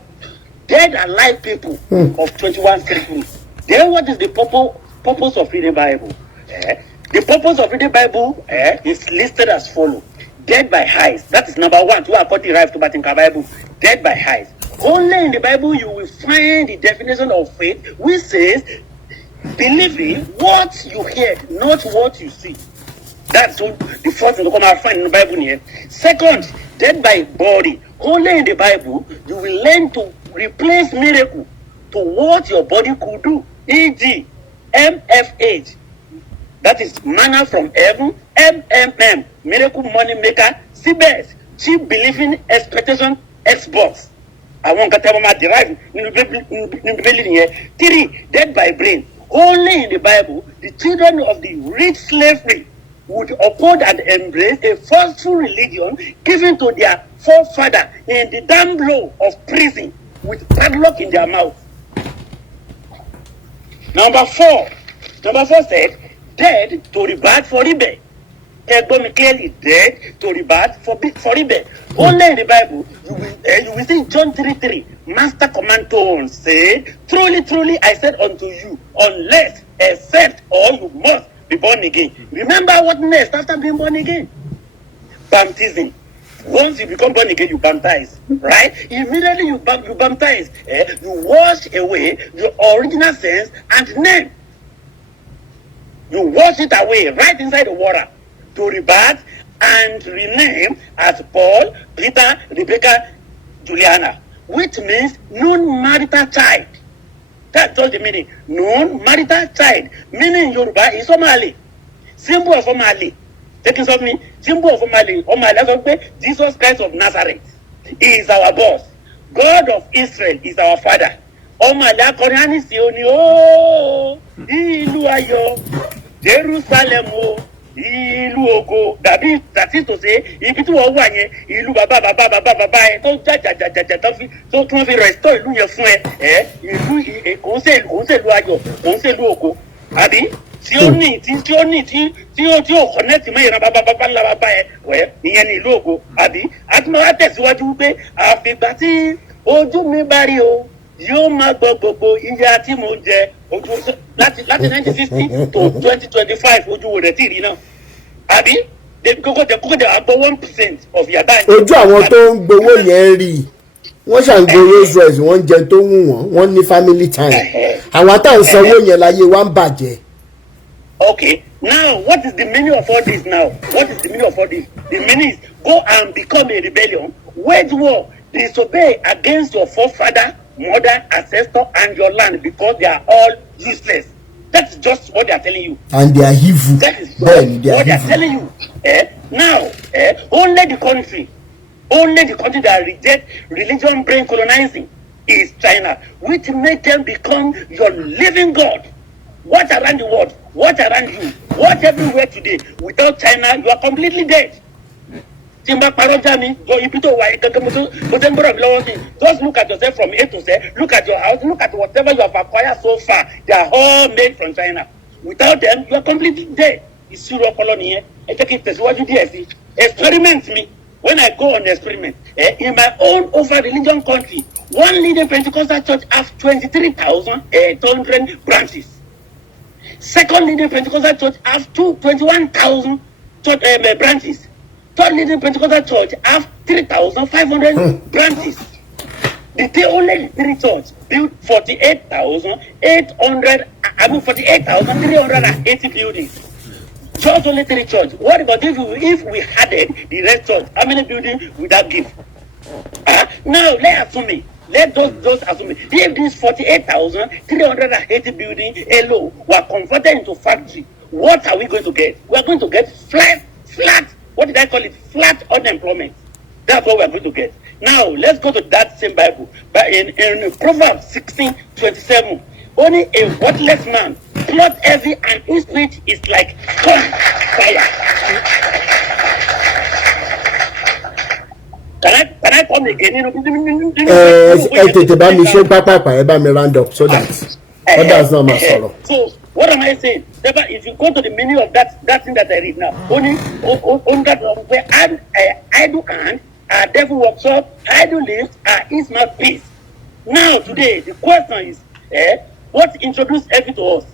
Dead and alive people of 21st century. Then what is the purpose of reading Bible? The purpose of reading Bible is listed as follows. Dead by eyes. That is number one. To accord derived to Batinka Bible. Dead by eyes. Only in the Bible you will find the definition of faith, which says believing what you hear, not what you see. That's the first thing I find in the Bible here. Second, dead by body. Only in the Bible you will learn to replace miracle to what your body could do. E.g., MFH. That is manna from heaven. MMM. Miracle money maker. CBS. Cheap believing expectation Xbox. I want to tell you derive in here. 3. Dead by brain. Only in the Bible, the children of the rich slavery would uphold and embrace a falseful religion given to their forefather in the damn law of prison with padlock in their mouth. Number 4 said, dead to rebirth for rebirth. Clearly dead to rebirth for rebirth. Only in the Bible, you will see John 3:3. Master command tone said, truly, truly, I said unto you, unless, except, or you must be born again. Remember what next after being born again? Baptism. Once you become born again, you baptize, right? Immediately you baptize. You wash away your original sins and name. You wash it away right inside the water to rebirth and rename as Paul, Peter, Rebecca, Juliana, which means non-marital child. That's all the meaning. Non-marital child. Meaning Yoruba is Somali. Symbol of Somali. Take it of me. Symbol of Somali. Jesus Christ of Nazareth is our boss. God of Israel is our father. Omali Akoriani Sioni o Ilu Ayo Jerusalem o ìlú ògo dàbí that is to say ibi tí wọ́n wà yẹn ìlú bàbá ẹ tó jàjàjàjà tó tún fi restore ìlú yẹn fún ẹ ìlú kò ń ṣèlú ayọ̀ kò ń ṣèlú ògo àbí tí ó connect mọ́ ìran bàbá ńlá bàbá ẹ wẹ́ ìyẹn ní ìlú ògo àbí àtúmọ̀ wá tẹ̀síwájú pé àfìgbà tí ojú mi bá rí o yóò máa gbọ́ gbogbo ìyà tí mo jẹ ojú láti 1960 to 2025 ojú rẹ̀ tí rí náà àbí kókó jẹ àgbọ̀ 1% of your time. ojú àwọn tó ń gbowó yẹn rí wọ́n ṣàǹgbó Rolls Royce wọ́n ń jẹ tó wù wọ́n ní family time àwọn táwọn sanwó yẹn láyé wa ń bàjẹ́. Okay, now what is the meaning of all this now? What is the meaning of all this? The meaning is go and become a rebellion, wage war, disobey against your forefather, mother, ancestor, and your land because they are all useless. That's just what they are telling you. And they are evil. That is what they are telling you. Now, only the country that reject religion brain colonizing is China, which make them become your living God. Watch around the world, watch around you, watch everywhere today. Without China, you are completely dead. Just look at yourself from A to Z. Look at your house. Look at whatever you have acquired so far. They are all made from China. Without them, you are completely dead. It's zero colony. Experiment me. When I go on the experiment, in my own over religion country, one leading Pentecostal church has 23,800 branches. Second leading Pentecostal church has 21,000 branches. Third leading Pentecostal church have 3,500 branches. The only three church built 48,380 buildings. Church only three church. What about if we added the rest church? How many buildings would that give? Now let those assume it. If these 48,380 buildings alone were converted into factory, what are we going to get? We are going to get flat what did I call it? Flat unemployment. That's what we're going to get. Now, let's go to that same Bible. But in Proverbs 16:27, only a worthless man, plot heavy, and his speech is like fire. Can I come again? Tètè bá mi ṣe pápápá ẹ bá mi round up so that others náà máa sọ̀rọ̀. So what am I saying? If you go to the meaning of that thing that I read now, only that where idle hand, devil works up, idle lips are his mouthpiece. Now today the question is, what introduced heavy to us?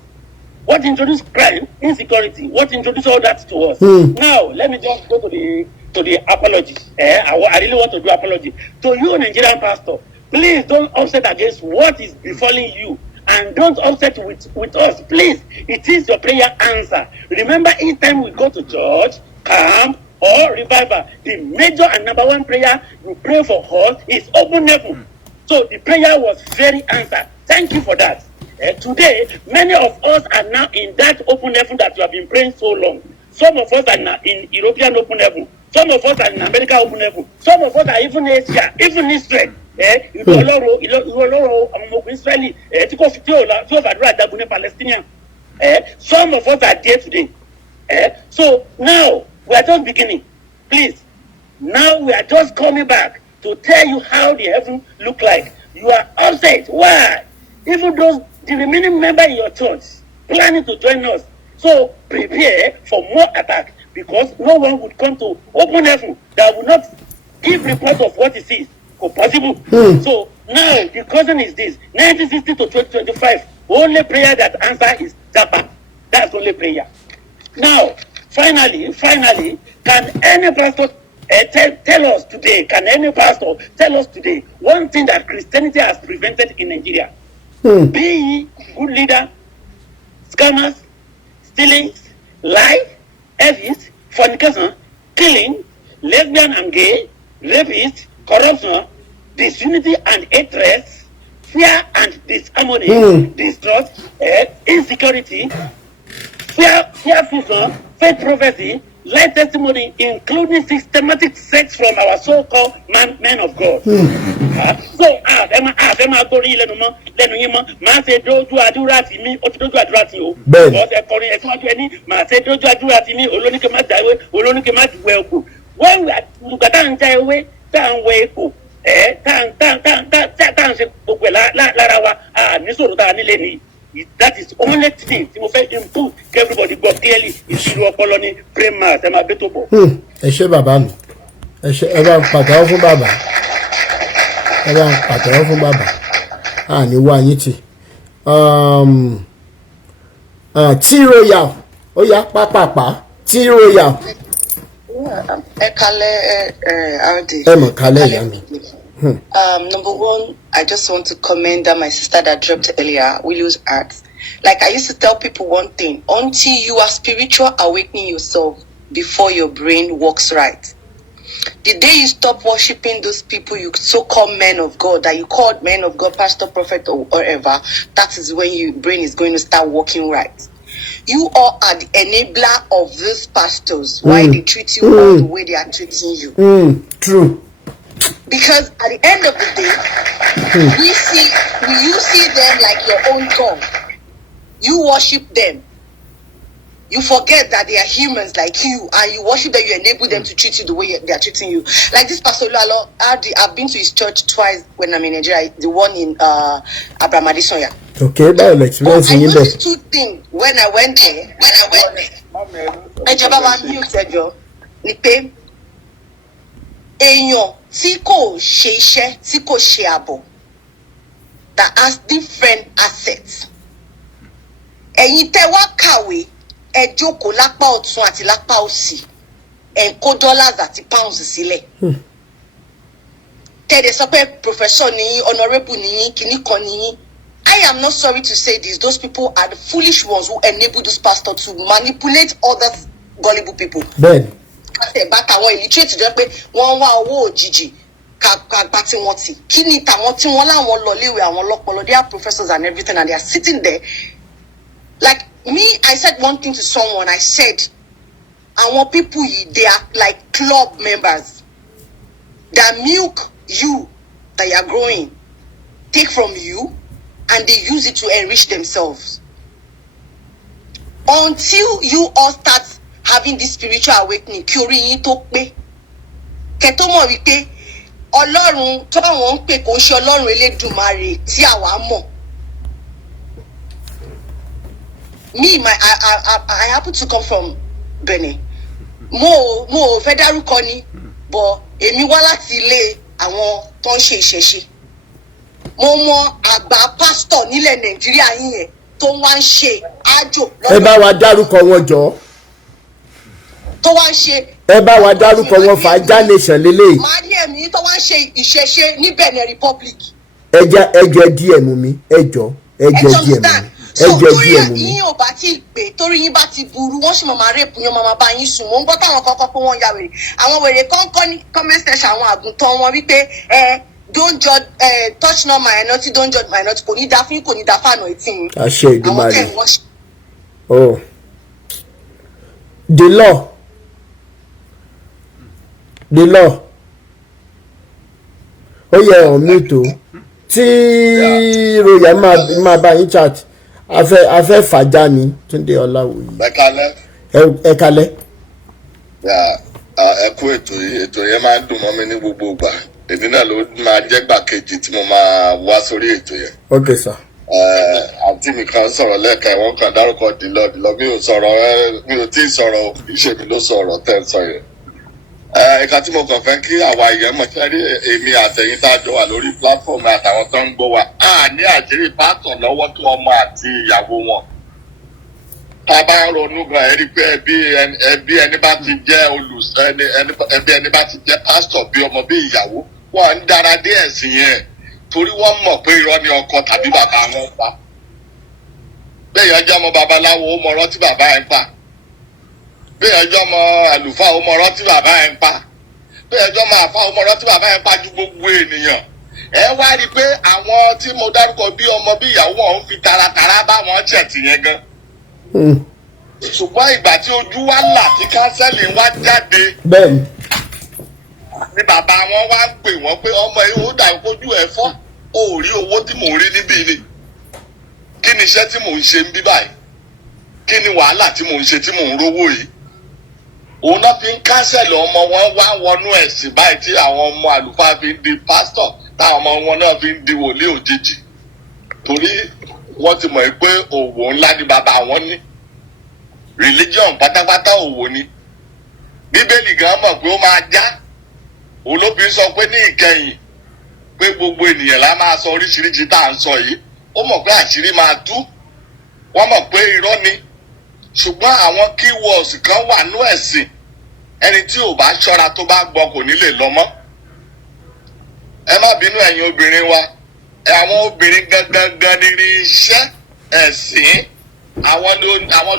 What introduced crime, insecurity? What introduced all that to us? Now let me just go to the apology. I really want to do apology to you, Nigerian pastor. Please don't upset against what is befalling you, and don't upset with us. Please, it is your prayer answer. Remember, each time we go to church, camp, or revival, the major and number one prayer you pray for us is open heaven. So the prayer was very answered. Thank you for that. Today, many of us are now in that open heaven that you have been praying so long. Some of us are now in European open heaven. Some of us are in America open level. Some of us are even Asia, even Israel. Israeli, Palestinian. Some of us are there today. So now we are just beginning. Please, now we are just coming back to tell you how the heaven look like. You are upset. Why? Even those the remaining member in your church planning to join us. So prepare for more attack, because no one would come to open heaven that would not give report of what he sees. Possible. So now the question is this: 1960 to 2025, only prayer that answer is Japa. That's only prayer. Now, finally, can any pastor tell us today? Can any pastor tell us today one thing that Christianity has prevented in Nigeria? Be ye good leader, scammers, stealing, lie, thieves, fornication, killing, lesbian and gay, rapists, corruption, disunity and hatred, fear and disharmony, distrust, insecurity, fearful, faith prophecy, life testimony, including systematic sex from our so-called men of God. So, them are going to man say doju adura ti mi, o ti doju adura ti o. Because according to any man say doju adura ti mi, oloni ke ma dawe, oloni ke ma duwe oku. When we are look at and away, down way ko. Tan se gbogbo lára wa nísòro tá a nílé ni. That is the only thing tí mo fẹ́ improve everybody gbọ́ clearly. Ìṣirò ọpọlọ ni brain mass ẹ máa gbé tó bọ̀. Ẹ ṣé bàbá mi, ẹ bá ń pàtẹ́wọ́ fún bàbá, ẹ bá ń pàtẹ́wọ́ fún bàbá, ní wá yín tì. T-Royal, ó yá pápápá, T-Royal. Number one, I just want to commend that my sister that dropped earlier, Willow's Art. Like I used to tell people one thing: until you are spiritual awakening yourself before your brain works right. The day you stop worshiping those people you so-called men of God, that you called men of God, pastor, prophet, or whatever, that is when your brain is going to start working right. You all are the enabler of these pastors. Why they treat you all the way they are treating you. True. Because at the end of the day, you see them like your own God. You worship them. You forget that they are humans like you, and you worship them. You enable them to treat you the way they are treating you. Like this Pastor Lalo, I've been to his church twice when I'm in Nigeria. The one in Abraham Adisonya. Okay, that will experience I noticed two things when I went there. Èèyàn tí kò ṣe iṣẹ́, tí kò ṣe àbọ̀, that has different assets. Ẹ̀yin tẹ́ wá kàwé, ẹ jókòó lápá ọ̀tún àti lápá òsì, ẹ ń kó dollars àti pounds sílẹ̀. Tẹ́lẹ̀ sọ pé professor ni yín, honourable ni yín, kìíní kan ni yín. I am not sorry to say this. Those people are the foolish ones who enable this pastor to manipulate other gullible people. Ben. Bàtà àwọn illiterate jẹ́ pé wọ́n wá owó òjijì kàgbà tí wọ́n ti. Kí ni tàwọn tí wọ́n láwọn lọ léwe àwọn ọlọ́pọlọ? They are professors and everything, and they are sitting there. Like me, I said one thing to someone. I said, Our people, they are like club members that milk you that you are growing, take from you, and they use it to enrich themselves. Until you all start having this spiritual awakening, curing to pay. Ketomo wípé Ọlọ́run tó àwọn ń pè kò ṣe Ọlọ́run Elédùmarè tí àwa mọ̀. Me, I happen to come from Benin. Mo fẹ́ dárúkọ ni, but èmi wá láti ilé àwọn tó ń ṣe ìṣẹ̀ṣe. Mo mọ àgbà pásítọ̀ nílẹ̀ Nàìjíríà yìnyẹn tó wá ń ṣe àjò. Ẹ bá wa dárúkọ wọn jọ. Tó wá ń ṣe. Ẹ bá wa dárúkọ wọn Fàájà Nation lélẹ̀. Màá ní ẹ̀mí tó wá ń ṣe ìṣẹ̀ṣe ní Benin Republic. Ẹjọ́ díẹ̀ mú mi, ẹjọ́ díẹ̀ mú mi. Torí yín ò bá ti gbé, torí yín bá ti burú, wọ́n sì máa rèpù yín, máa bá yín sùn. Mo ń gbọ́ táwọn kọ́kọ́ pé wọ́n ya wèrè. Àwọn wèrè kọ́ńkọ́ ní comment section àwọn àgùntàn wọn wípé don't judge, touch not my anointing, don't judge my anointing. Kò ní dá fún yín, kò ní dá fún anointing. Àṣẹ Èdùmàrè. Oh. The law. Ó yẹ on mute o. Tí Royal máa bá yín chat. Afẹ́ fàjà ni Túndé Ọláwòye. Ẹ kálẹ́. Ẹ kú ètò yìí. Ètò yẹn máa ń dùn mọ́ mi ní gbogbo ìgbà. Èmi náà ló máa jẹ́ gbàkejì tí mo máa wá sórí ètò yẹn. Okay sir. Àǹtí mi kan sọ̀rọ̀ lẹ́ẹ̀kan, wọ́n kàn dárúkọ dìlọ mi ò tí ì sọ̀rọ̀, ìṣèlú ló sọ̀rọ̀ tẹ́ ń sọ yẹn. Ẹ̀ka tí mo kàn fẹ́ kí àwa èèyàn mọ̀ sẹ́rí èmi àtẹ̀yìn tá a jọ wà lórí platform àtàwọn tó ń gbọ́ wa. A ní àṣírí pásítọ̀ lọ́wọ́ tó ọmọ àti ìyàwó wọn. Tá a bá ń ronú gan ẹ rí pé ẹbí ẹni bá ti jẹ́ ẹbí ẹni bá ti jẹ́ pásítọ̀ bí ọmọ bí ìyàwó, wọ́n ń dára dé ẹ̀sìn yẹn torí wọ́n mọ̀ pé irọ́ ni ọkọ tàbí bàbá wọn pa. Bẹ́ẹ̀ yẹn jẹ́ ọmọ babaláwo ó mọ ọ̀rọ̀ tí bàbá ẹ̀ ń pa. Bẹ́ẹ̀ ẹjọ́ mọ àlùfáà ó mọ ọ̀rọ̀ tí bàbá ẹ̀ ń pa. Bẹ́ẹ̀ ẹjọ́ mọ àfáà ó mọ ọ̀rọ̀ tí bàbá ẹ̀ ń pa ju gbogbo ènìyàn. Ẹ wá rí i pé àwọn tí mo dárúkọ bí ọmọ bí ìyàwó wọn ń fi taratara bá wọn ṣẹ̀tì yẹn gan. Ṣùgbọ́n ìgbà tí ojú wa là tí kánsẹ́lì wá jáde. Bẹ́ẹ̀ni. Ni bàbá wọn wá ń pè wọ́n pé ọmọ yìí ó dà kójú ẹ̀ fọ́. O ò rí owó tí mò ń rí níbí ni. Kí ni iṣẹ́ tí mò ń ṣe ń bí báyìí? Kí ni wàhálà tí mò ń ṣe tí mò ń rówó yìí? Òun náà fi ń kánsẹ̀lì ọmọ wọn wá wọnú ẹ̀sìn báyìí tí àwọn ọmọ àlùfáà fi ń di pásítọ̀ táwọn ọmọ wọn náà fi ń di wòlíì òjijì. Torí wọ́n ti mọ̀ pé òwò ńlá ni bàbá wọn ní. Religion pátápátá òwò ni. Bíbélì gan mọ̀ pé ó máa já. Olóbi sọ pé ní ìkẹyìn pé gbogbo ènìyàn la máa sọ oríṣiríṣi tá à ń sọ yìí. Ó mọ̀ pé àṣírí máa tú. Wọ́n mọ̀ pé irọ́ ni. Ṣùgbọ́n àwọn keywords kan wà nú ẹ̀sìn. Ẹni tí ò bá ṣọ́ra tó bá gbọ́ kò ní lè lọ mọ́. Ẹ má bínú ẹ̀yin obìnrin wa. Àwọn obìnrin gangan ní iṣẹ́ ẹ̀sìn. Àwọn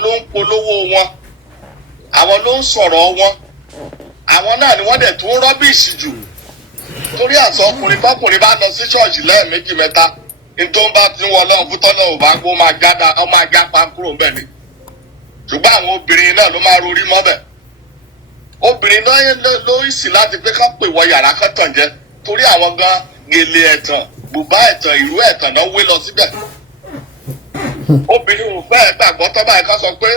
ló ń polówó wọn. Àwọn ló ń sọ̀rọ̀ wọn. Àwọn náà ni wọ́n dẹ̀ tún rọ́bìṣì jù. Torí àṣọ ọkùnrin bọ́kùnrin bá lọ sí ṣọ́ọ̀ṣì lẹ́ẹ̀mejì mẹ́ta. Nítorí bá ti ń wọlé ọ̀fútọ́ náà ò bá gbó máa já pa kúrò ńbẹ̀ ni. Ṣùgbọ́n àwọn obìnrin náà ló máa rorí mọ́bẹ̀. Obìnrin náà ló sì láti pé ká pè wọ yàrá kan tàn jẹ torí àwọn gan gèlè ẹ̀tàn bùbá ẹ̀tàn ìró ẹ̀tàn náà wé lọ síbẹ̀. Obìnrin ò fẹ́ gbàgbọ́ tọ́ báyìí ká sọ pé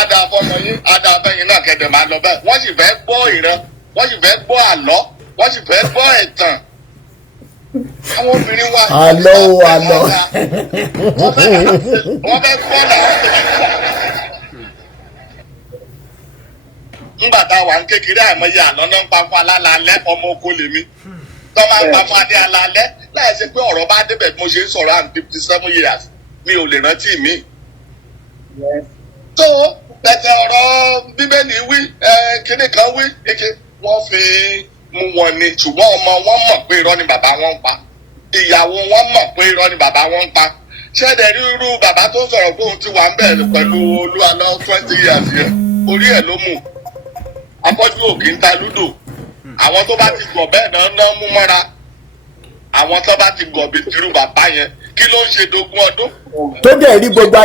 àdá afọ́mọ yín àdá afẹ́yìn náà kẹ̀dẹ̀ máa lọ bẹ́ẹ̀. Wọ́n sì fẹ́ gbọ́ ìran, wọ́n sì fẹ́ gbọ́ àlọ́, wọ́n sì fẹ́ gbọ́ ẹ̀tàn. Àwọn obìnrin wa. Àlọ́. Wọ́n fẹ́ gbọ́ làwọn nígbà tá a wà ń kékeré àìmọye àná náà ń pa fún alálàálẹ́ ọmọ oko lèmi tó máa ń pa fún adé alálẹ́ láì ṣe pé ọ̀rọ̀ bá débẹ̀ bí mo ṣe ń sọ̀rọ̀ àmì 57 years mi ò lè rántí mi. tó bẹ̀tẹ̀ ọ̀rọ̀ bíbélì wí kíní kan wí ike wọ́n fi mú wọn ni ṣùgbọ́n ọmọ wọn mọ̀ pé irọ́ ni bàbá wọn ń pa ìyàwó wọn mọ̀ pé irọ́ ni bàbá wọn ń pa ṣẹ́ẹ̀dẹ̀ rí irú bàbá tó sọ̀rọ̀ pé òun ti wà ń bẹ̀ pẹ̀lú olúwa lọ 20 years yẹn orí ẹ̀ ló mú afọ́jú òkè ń ta lúdò àwọn tó bá ti gọ̀ bẹ́ẹ̀ náà mú mọ́ra àwọn tó bá ti gọ̀ bí tirú bàbá yẹn kí ló ń ṣe 20 ọdún. tó dẹ̀ rí gbogbo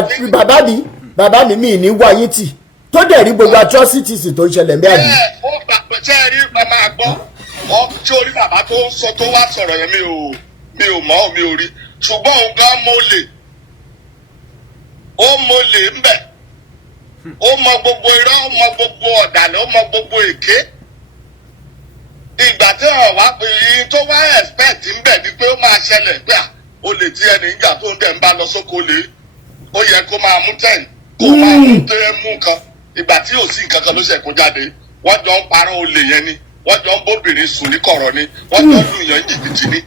bàbá mi mi ní wáyé tì tó dẹ̀ rí gbogbo atrocities tó ń ṣẹlẹ̀ ń bẹ́ẹ̀ bí. ó gbà pé ṣé ẹ rí ẹ máa gbọ́ ọ tí orí bàbá tó ń sọ tó wá sọ̀rọ̀ yẹn mi ò mọ̀ mi ò rí ṣùgbọ́n òun gan mọ̀lẹ̀ ń bẹ̀ ó mọ gbogbo irọ́ ó mọ gbogbo ọ̀dàlẹ̀ ó mọ gbogbo èké ìgbà tí ọ̀ wá pé iye tó wá expect ń bẹ̀ ni pé ó máa ṣẹlẹ̀ pé o lè tí ẹni ìjà tó ń dẹ̀ ń bá lọ sóko lè ó yẹ kó máa mú 10 kó máa mú tẹ́ mú kan ìgbà tí ò sí nǹkan kan ló ṣe kó jáde wọ́n jọ ń parọ́ olè yẹn ni wọ́n jọ ń bóbìnrin sùn ní kọ̀rọ̀ ni wọ́n jọ ń lu ìyàn jìbìtì ni.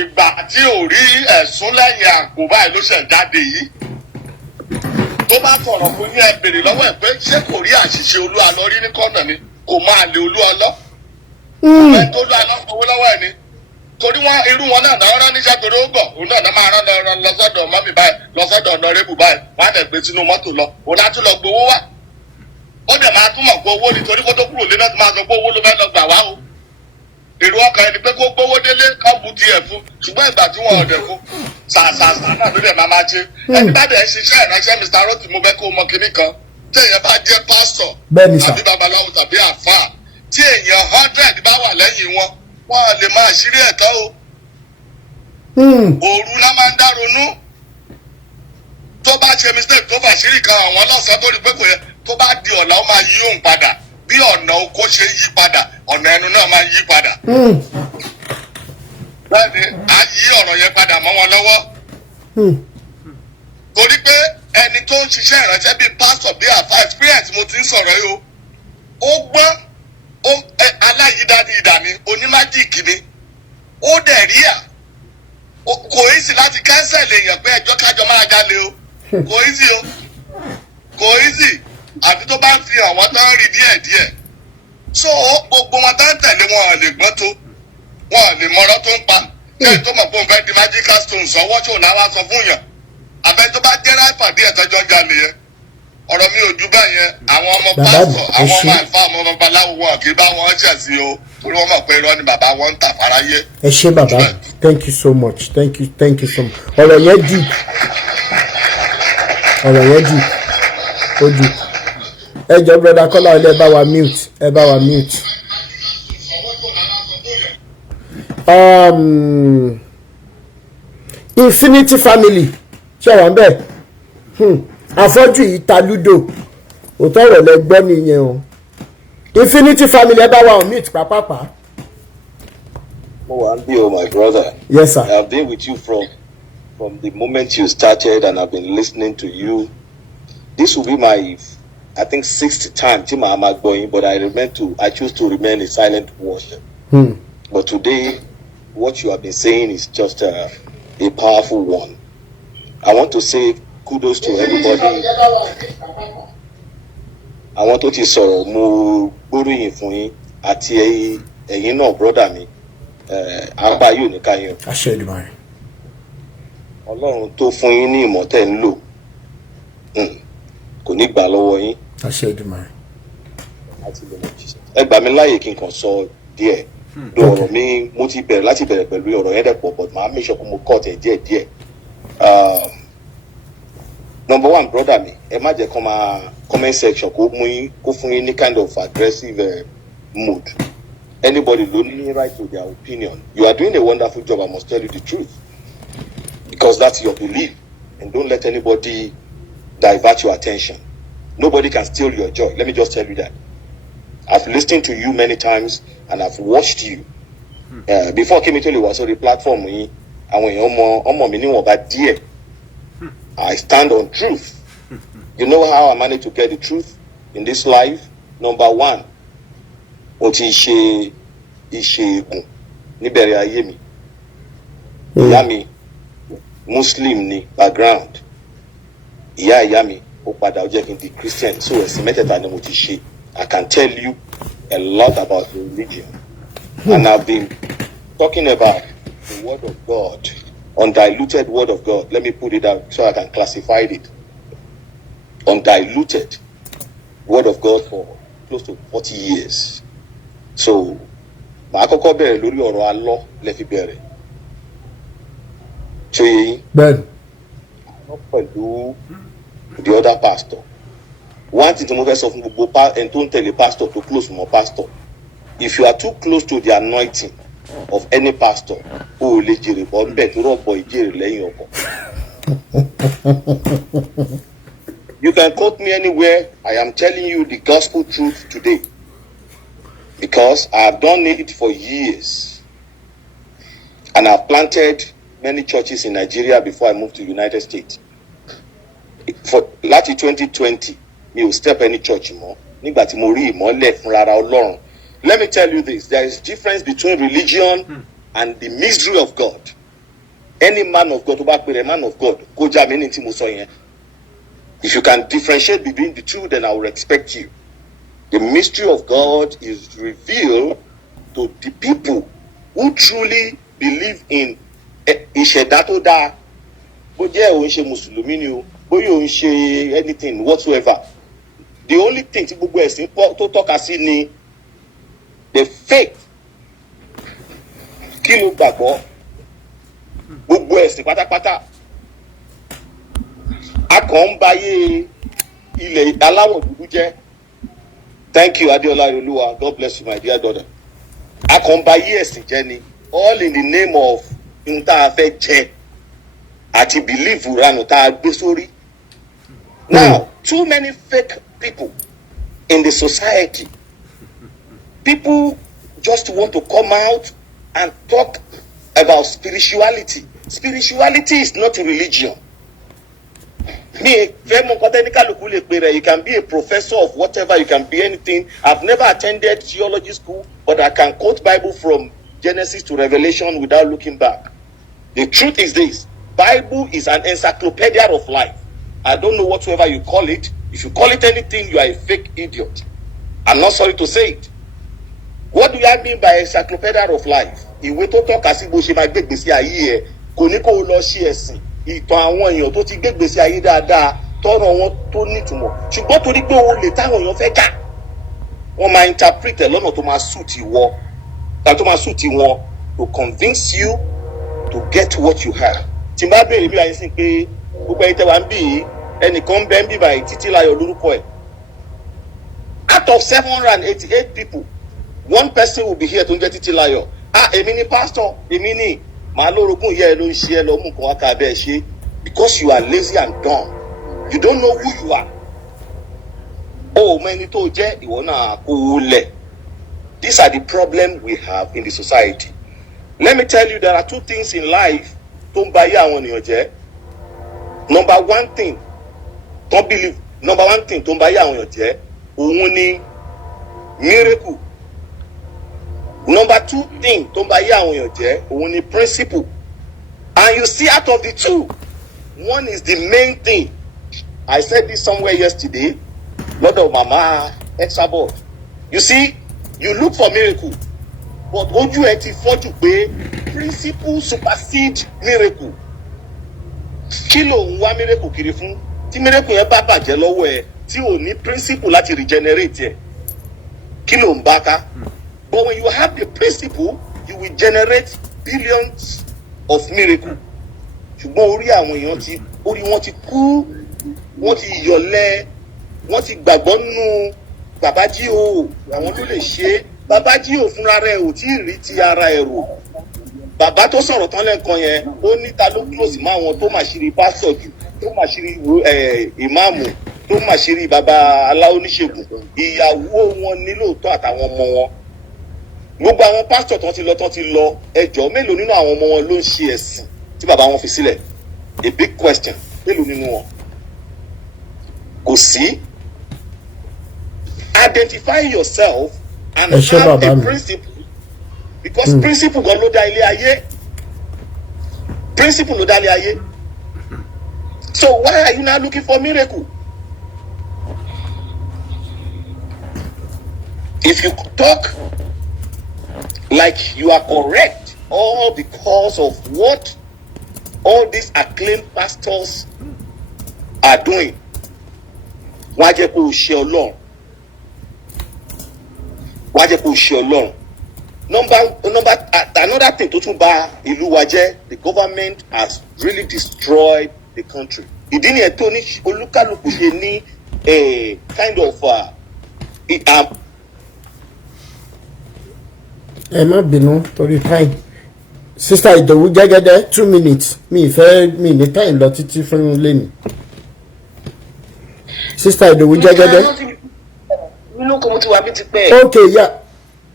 ìgbà tí ò rí ẹ̀sùn lẹ́yìn àpò báyìí ló ṣẹ̀ jáde yìí tó bá sọ̀rọ̀ fún ní ẹ bèrè lọ́wọ́ ẹ̀ pé ṣé kò rí àṣìṣe olúwa lọ rí ní kọ́nà ni kò máa lè olúwa lọ. ẹ tó lọ àlọ́ owó lọ́wọ́ ẹ̀ ni torí wọn irú wọn náà náà rán níṣẹ́ torí ó gọ̀ òun náà máa rán lọ sọ́dọ̀ mọ́mì báyìí lọ sọ́dọ̀ ọ̀nà rébù báyìí wọ́n á dẹ̀ gbé sínú mọ́tò lọ òun á tún lọ gbowó wá ó dẹ̀ máa túmọ̀ pé owó nítorí kó tó kúrò lé náà tó máa sọ pé owó ló fẹ́ lọ gbà wá o èrò ọkàn ẹni pé kó gbówó délé ká bu tiẹ̀ fún ṣùgbọ́n ìgbà tí wọn ọ̀dẹ̀ fún sàṣàṣà náà ló dẹ̀ máa ṣe ẹni bá dẹ̀ ṣiṣẹ́ ìránṣẹ́ Mr. Rotimi mo fẹ́ kó mọ kinní kan tí èèyàn bá jẹ́ pásítọ̀ tàbí babaláwo tàbí àfáà tí èèyàn 100 bá wà lẹ́yìn wọn wọn lè máa ṣírí ẹ̀tọ́ o òru la máa ń dá ronú tó bá ṣe mistake tó fàṣírí kan àwọn ọlọ́sàn tó rí pé kò yẹ tó bá di ọ̀la ó máa yí òun padà bí ọ̀nà oko ṣe yí padà ọ̀nà ẹnu náà máa yí padà bẹ́ẹ̀ni a yí ọ̀rọ̀ yẹn padà mọ́ wọn lọ́wọ́ torí pé ẹni tó ń ṣiṣẹ́ ìránṣẹ́ bíi pastor bíi àfa experience mo ti ń sọ̀rọ̀ yìí o ó gbọ́n aláyídáni ìdàní onímájíìkì ni ó dẹ̀ rí à kò easy láti cancel èèyàn pé ẹjọ́ kájọ máa jalè o kò easy o kò easy àti tó bá ń fi àwọn tó ń rí díẹ̀díẹ̀ so gbogbo wọn tó ń tẹ̀lé wọn lè gbọ́n tó wọn lè mọ̀rọ̀ tó ń pa kẹ́hìn tó mọ̀ pé òun fẹ́ di magical stone sọ́wọ́ tí òun náà wá sọ fún yàn àfẹ́ tó bá jẹ́ ráìpà díẹ̀ tọ́jọ́ jalè yẹn ọ̀rọ̀ mi ò ju báyẹn àwọn ọmọ pásítọ̀ àwọn ọmọ àlùfáà àwọn ọmọ babaláwo wọn kì í bá wọn ṣẹ̀ sí o torí wọ́n mọ̀ pé irọ́ ni bàbá wọn ń tà fáráyé. ẹ ṣé bàbá thank you so much thank you so much ọ̀rọ̀ yẹn deep ó deep ẹ jọ brother Kọ́lá ọlẹ́ ẹ bá wa mute. Infinity family ṣé wà ń bẹ̀ afọ́jú yìí ta ludo òótọ́ ọ̀rọ̀ lẹ gbọ́ nìyẹn o Infinity family ẹ bá wa on mute pàápàá. Mo wà ń bí o my brother. Yes sir. I have been with you from the moment you started and I've been listening to you. This will be my I think 60th time tí màá máa gbọ́ yín but I choose to remain a silent watcher. But today what you have been saying is just a powerful one. I want to say kudos to everybody. Àwọn tó ti sọ̀rọ̀ mo gbóríyìn fún yín àti ẹ̀yin náà brother mi apá yóò ní káyọ̀. àṣẹ Èdùmàrè. Ọlọ́run tó fún yín ní ìmọ̀ tẹ́ ń lò kò ní gbà lọ́wọ́ yín. àṣẹ Èdùmàrè. Ẹ gbà mí láàyè kí n kàn sọ díẹ̀ ọ̀rọ̀ mi mo ti bẹ̀rẹ̀ láti bẹ̀rẹ̀ pẹ̀lú ọ̀rọ̀ yẹn dẹ̀pọ̀ but màá make sure pé mo cut ẹ̀ díẹ̀. Number one brother mi ẹ má jẹ́ kó máa comment section kó fún yín ní kind of aggressive mood. Anybody ló ní right to their opinion. You are doing a wonderful job, I must tell you the truth because that's your belief and don't let anybody divert your attention. Nobody can steal your joy. Let me just tell you that. I've listened to you many times and I've watched you. Before I came into the platform, àwọn èèyàn ọmọ mi níwọ̀nba díẹ̀. I stand on truth. You know how I managed to get the truth in this life? Number one, mo ti ṣe ìṣègùn níbẹ̀rẹ̀ ayé mi. Ìyá mi Muslim ni background. Ìyá mi ó padà ó jẹ́ kí n di Christian so ẹ̀sìn mẹ́tẹ̀ẹ̀ta ni mo ti ṣe. I can tell you a lot about the religion. And I've been talking about the word of God, undiluted word of God. Let me put it out so I can classify it. Undiluted word of God for close to 40 years. So, màá kọ́kọ́ bẹ̀rẹ̀ lórí ọ̀rọ̀ alọ́ lẹ fi bẹ̀rẹ̀. Ṣé yín? Bẹ́ẹ̀ni. Not pẹ̀lú the other pastor. one thing tí mo fẹ́ sọ fún gbogbo ẹni tó ń tẹ̀lé pastor tó close mọ́ pastor, if you are too close to the anointing of any pastor, o lè jèrè bọ́ níbẹ̀ tó rọ̀bọ̀ ìjèrè lẹ́yìn ọkọ̀. You can quote me anywhere. I am telling you the gospel truth today because I have done it for years and I've planted many churches in Nigeria before I moved to United States. For láti 2020, mi ò step any church mọ́ nígbà tí mo rí ìmọ́lẹ̀ fúnra Ọlọ́run. Let me tell you this, there is difference between religion and the mystery of God. Any man of God, tó bá pèrè man of God, kó já mi ní tí mo sọ yẹn. If you can differentiate between the two, then I will respect you. The mystery of God is revealed to the people who truly believe in ìṣẹ̀dá tó dáa. Bó jẹ́ òun ṣe Mùsùlùmí ni o, bóyá òun ṣe anything whatsoever. The only thing tí gbogbo ẹ̀sìn tó tọ́ka sí ni the faith. Kí ló gbàgbọ́? Gbogbo ẹ̀sìn pátápátá. A kàn ń báyé ilẹ̀ aláwọ̀ dúdú jẹ́. Thank you, Adeola Oluwa. God bless you, my dear daughter. A kàn ń báyé ẹ̀sìn jẹ́ ni. All in the name of ohun tá a fẹ́ jẹ àti belief ìranù tá a gbé sórí. Now, too many fake people in the society. People just want to come out and talk about spirituality. Spirituality is not a religion. You can be a professor of whatever, you can be anything. I've never attended theology school, but I can quote Bible from Genesis to Revelation without looking back. The truth is this, Bible is an encyclopedia of life. I don't know whatsoever you call it. If you call it anything, you are a fake idiot. I'm not sorry to say it. What do I mean by encyclopedia of life? Ìwé tó tọ́ka sí bó ṣe máa gbégbèsè ayé ẹ̀ kò ní kó o lọ sí ẹ̀sìn. Ìtàn àwọn èèyàn tó ti gbégbèsè ayé dáadáa tọrọ wọn tó nítumọ̀. Ṣùgbọ́n torí pé o lè táwọn èèyàn fẹ́ ká. Wọ́n máa interpret ẹ̀ lọ́nà tó máa suit ìwọ. Tó máa suit wọn to convince you to get what you have. Tí n bá béèrè bí wàá sìn pé gbogbo ẹ̀yin tẹ́ wá ń bì í ẹnìkan bẹ́ẹ̀ ń bì báyìí Títílayọ̀ lórúkọ ẹ̀. Out of 788 people, one person will be here tó ń jẹ́ Títílayọ̀. Èmi ni pastor, èmi ni màá lórogún ìyá ẹ ló ń ṣe ẹ lọ mú nǹkan wá ká bẹ́ẹ̀ ṣe because you are lazy and dumb. You don't know who you are. Mọ ẹni tó jẹ́ ìwọ náà kó o lẹ̀. These are the problems we have in the society. Let me tell you, there are two things in life tó ń ba ayé àwọn ènìyàn jẹ́. Number one thing tó ń ba ayé àwọn ènìyàn jẹ́ òun ni miracle. Number two thing tó ń ba ayé àwọn èèyàn jẹ́ òun ni principle. And you see, out of the two, one is the main thing. I said this somewhere yesterday. Lọ́dọ̀ Mama Exabod. You see, you look for miracle, but ojú ẹ ti fọ́jú pé principle supersede miracle. Kí ló ń wá miracle kiri fún? Tí miracle yẹn bá bàjẹ́ lọ́wọ́ ẹ, tí ò ní principle láti regenerate ẹ, kí ló ń bá ká? But when you have the principle, you will generate billions of miracles. Ṣùgbọ́n orí àwọn èèyàn orí wọn ti kú, wọ́n ti yọ̀lẹ, wọ́n ti gbàgbọ́ nínú Babaji o, àwọn ló lè ṣe. Babaji o fúnra rẹ̀ ò tí ì rí ti ara ẹ̀ rò. Bàbá tó sọ̀rọ̀ tán lẹ́ẹ̀kan yẹn, ó ní ta ló close mọ́ àwọn tó màṣírí pásítọ̀ jù, tó màṣírí ìmáàmù, tó màṣírí bàbá aláoníṣègùn, ìyàwó wọn ní lóòótọ́ àtàwọn ọmọ wọn. Gbogbo àwọn pásítọ̀ tán ti lọ ẹjọ́ mélòó nínú àwọn ọmọ wọn ló ń ṣe ẹ̀sìn tí bàbá wọn fi sílẹ̀? A big question. Mélòó nínú wọn? Kò sí. Identify yourself and have a principle, because principle gan ló dá ilé ayé. Principle ló dá ilé ayé. So why are you now looking for miracle? If you talk like you are correct, all because of what all these acclaimed pastors are doing, wọ́n á jẹ́ kó o ṣe Ọlọ́run. Another thing tó tún bà ìlú wa jẹ́, the government has really destroyed the country. Ìdí nìyẹn tó ní olúkálùkù ṣe ní a kind of ẹ má bínú torí time sister Ìdòwú Jẹ́gẹ́dẹ́ 2 minutes mi ní time lọ títí fún lẹ́nu sister Ìdòwú Jẹ́gẹ́dẹ́. ok ya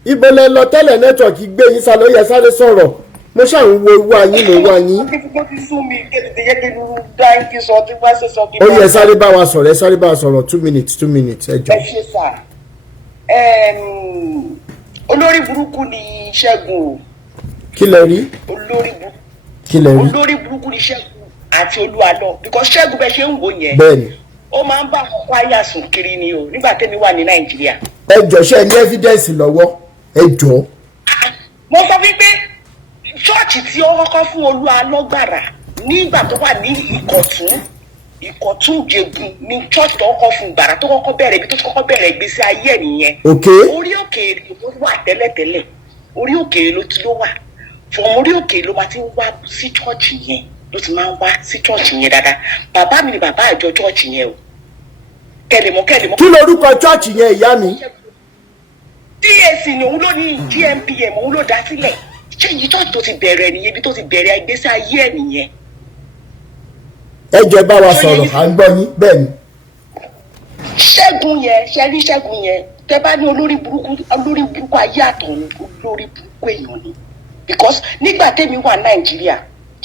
ibo lẹ lọ tẹ́lẹ̀ nẹ́tíwọ̀kì gbé yín sá ló yẹ sáré sọ̀rọ̀ mo ṣáà ń wo wá yín ló wá yín. ó yẹ sáré bá wa sọ̀rọ̀ ẹ sáré bá wa sọ̀rọ̀ 2 minutes ẹ jọ. ẹ ṣe sà olórí burúkú ni Ṣẹ́gun. kí lẹ rí. olórí burúkú ni Ṣẹ́gun àti Olúalọ because Ṣẹ́gun bẹ ṣe ń wò yẹn. bẹ́ẹ̀ni. ó máa ń bá àwọn kwaya sùn kiri ni o nígbà tẹ́mi wà ní Nàìjíríà. ẹ jọ ṣe ní evidence lọ́wọ́ ẹ jọ. mo sọ wípé ṣọ́ọ̀ṣì tí ó kọ́kọ́ fún Olúalọ gbàrà nígbà tó wà ní Ìkọ̀tún Ìjẹ̀bú ní church tó kọ́kọ́ fún gbàrà tó kọ́kọ́ bẹ̀rẹ̀ ibi tó kọ́kọ́ bẹ̀rẹ̀ ìgbésí ayé ẹ̀ nìyẹn. orí òkèèrè ló wà tẹ́lẹ̀tẹ́lẹ̀ orí òkèèrè ló ti ló wà fún orí òkèèrè ló máa ti ń wá sí church yẹn ló ti máa ń wá sí church yẹn dáadáa bàbá mi ni bàbá àjọ church yẹn o kẹlẹmọ. kí lorúkọ church yẹn ìyá mi. TAC ni òun ló ní GMPM òun ló dá sílẹ̀ ṣé èyí church tó ti bẹ̀rẹ̀ nìyẹn ibi tó ti bẹ̀rẹ̀ ìgbésí ayé ẹ̀ nìyẹn. ẹ jẹ́ bá wa sọ̀rọ̀ à ń gbọ́ yín bẹ́ẹ̀ ni. Ṣẹ́gun yẹn tẹ bá ní olórí burúkú ayé àtọ̀run olórí burúkú èèyàn ni because nígbà tẹ́mi wà Nàìjíríà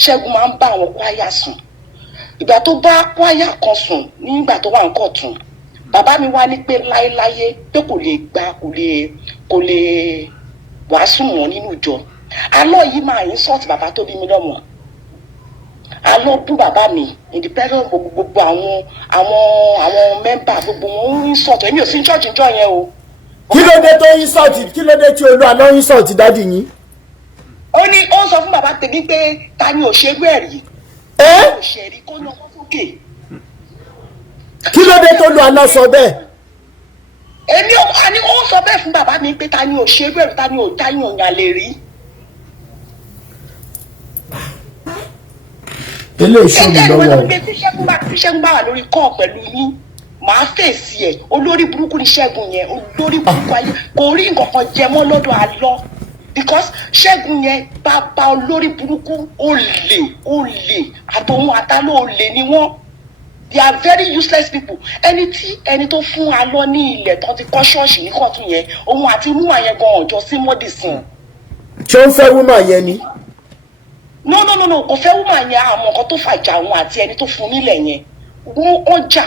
Ṣẹ́gun máa ń bá àwọn kwaya sùn ìgbà tó bá kwaya kan sùn nígbà tó wà ń Kọ̀tún bàbá mi wá ní pé láéláyé pé kò lè wàásù mọ́ nínú ìjọ alọ́ yìí máa insult bàbá tó bí mi lọ́mọ alọ́ bú bàbá mi in the presence gbogbo àwọn mẹ́mbà gbogbo wọn ń insult èmi ò sí church ìjọ yẹn o. kí ló dé tó insult kí ló dé tí Olúalọ insult dádì yín. ó ní ó sọ fún bàbá tèmi pé ta ni ò ṣe gbẹ̀rì. ò ṣe rí kó ní ọkọ sókè. kí ló dé tó Olúalọ sọ bẹ́ẹ̀. èmi ó sọ bẹ́ẹ̀ fún bàbá mi pé ta ni ò ṣe gbẹ̀rì ta ni ò yàn lè rí. ilé ìṣòro lọ́wọ́ o. tí Ṣẹ́gun bá wà lórí kọ́ pẹ̀lú yín màá fèsì ẹ̀ olórí burúkú ni Ṣẹ́gun yẹn olórí burúkú ayé kò rí nǹkan kan jẹ mọ́ lọ́dọ̀ Alọ́ because Ṣẹ́gun yẹn bàbá olórí burúkú olè àtòun àtàlọ́ olè ni wọ́n they are very useless people ẹni tó fún Alọ́ ní ilẹ̀ tó ti kọ́ ṣọ́ọ̀ṣì ní Kọ̀tún yẹn òun àti wúmà yẹn gan ọjọ́ sí mọ́dìsìn. ṣé ó ń fẹ́ wúmà yẹn ni. no kò fẹ́ wúmà yẹn àmọ́ nǹkan tó fàjà òun àti ẹni tó fún nílẹ̀ yẹn wọ́n jà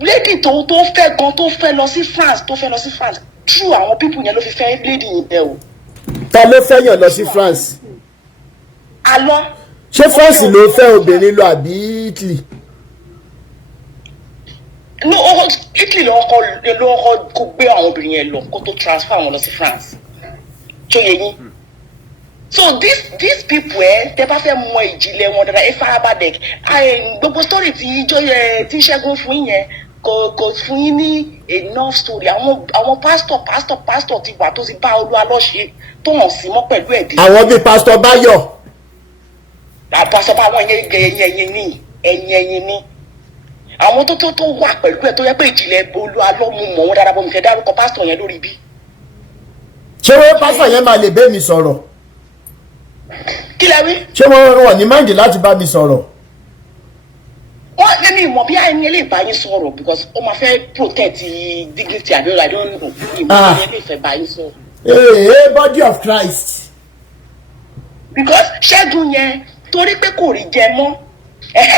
lady tó fẹ́ gan tó fẹ́ lọ sí France true àwọn people yẹn ló fi fẹ́ lady yẹn bẹ́ẹ̀ o. ta ló fẹ́ yàn lọ sí France. Alọ́. ṣé France ló fẹ́ obìnrin lọ àbí Italy. no Italy ló kọ́ gbé àwọn obìnrin yẹn lọ kó tó transfer wọn lọ sí France tó yẹ yín. So these people tẹ́ bá fẹ́ mọ ìjìnlẹ̀ wọn dáadáa ẹ farabalẹ̀ gbogbo story tí Ṣẹ́gun fún yẹn kò fún yín ní enough story àwọn pastor ti wà tó ti bá Olúalọ ṣe tó hàn sí mọ́ pẹ̀lú ẹ̀dín. àwọn bíi pastor Báyọ̀. pastor Báyọ̀ ẹ̀yìn ni àwọn tó wà pẹ̀lú ẹ̀ tó yẹ pé ìjìnlẹ̀ Olúalọ mú mọ̀ wọ́n dáadáa bó mi fẹ́ dárúkọ pastor yẹn lórí bí. ṣé wọ́n pastor yẹn máa lè bẹ́ mi sọ̀rọ̀. kí lẹ wí. ṣé wọ́n ní máìndì láti bá mi sọ̀rọ̀. wọ́n lé mi ìmọ̀ bí ẹni lè bá yín sọ̀rọ̀ because ó máa fẹ́ protect dignity àbí I don't know ìmọ̀ ẹni lè fẹ́ bá yín sọ̀rọ̀. Body of Christ. because Ṣẹ́gun yẹn torí pé kò rí jẹ mọ́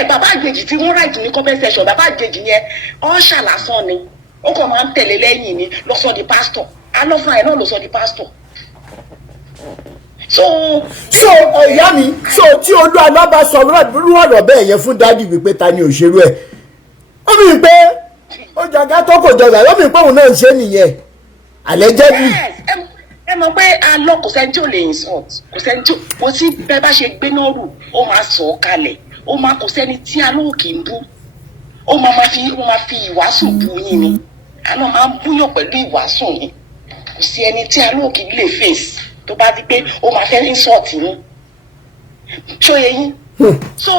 bàbá àjèjì tí wọ́n ráìtì ní comment section bàbá àjèjì yẹn ọ̀ṣà lásán ni ó kàn máa ń tẹ̀lé lẹ́yìn ni lọ sọ di pastor alọ́fà ẹ̀ náà ló sọ di pastor. so ìyá mi tí Olúalọ bá sọ irú ọ̀rọ̀ bẹ́ẹ̀ yẹn fún dádì wípé ta ni òṣèrú ẹ̀ ó mi pé ó jàgá tó kò jọgà ó mi pé òun náà ń ṣe nìyẹn allegedly. ẹ mọ̀ pé Alọ́ kò sẹ́ni tí ò lè insult kò sẹ́ni tí kò sí bẹ́ẹ̀ bá ṣe gbé náà rù ó máa sọ ọ́ kalẹ̀ ó máa kò sẹ́ni tí Alọ́ kì í bú ó máa fi ìwàásù bú yín ni Alọ́ máa ń búyàn pẹ̀lú ìwàásù yín kò sí ẹni tí Alọ́ kì í lè face tó bá di pé ó máa fẹ́ insult yín ṣóye yín so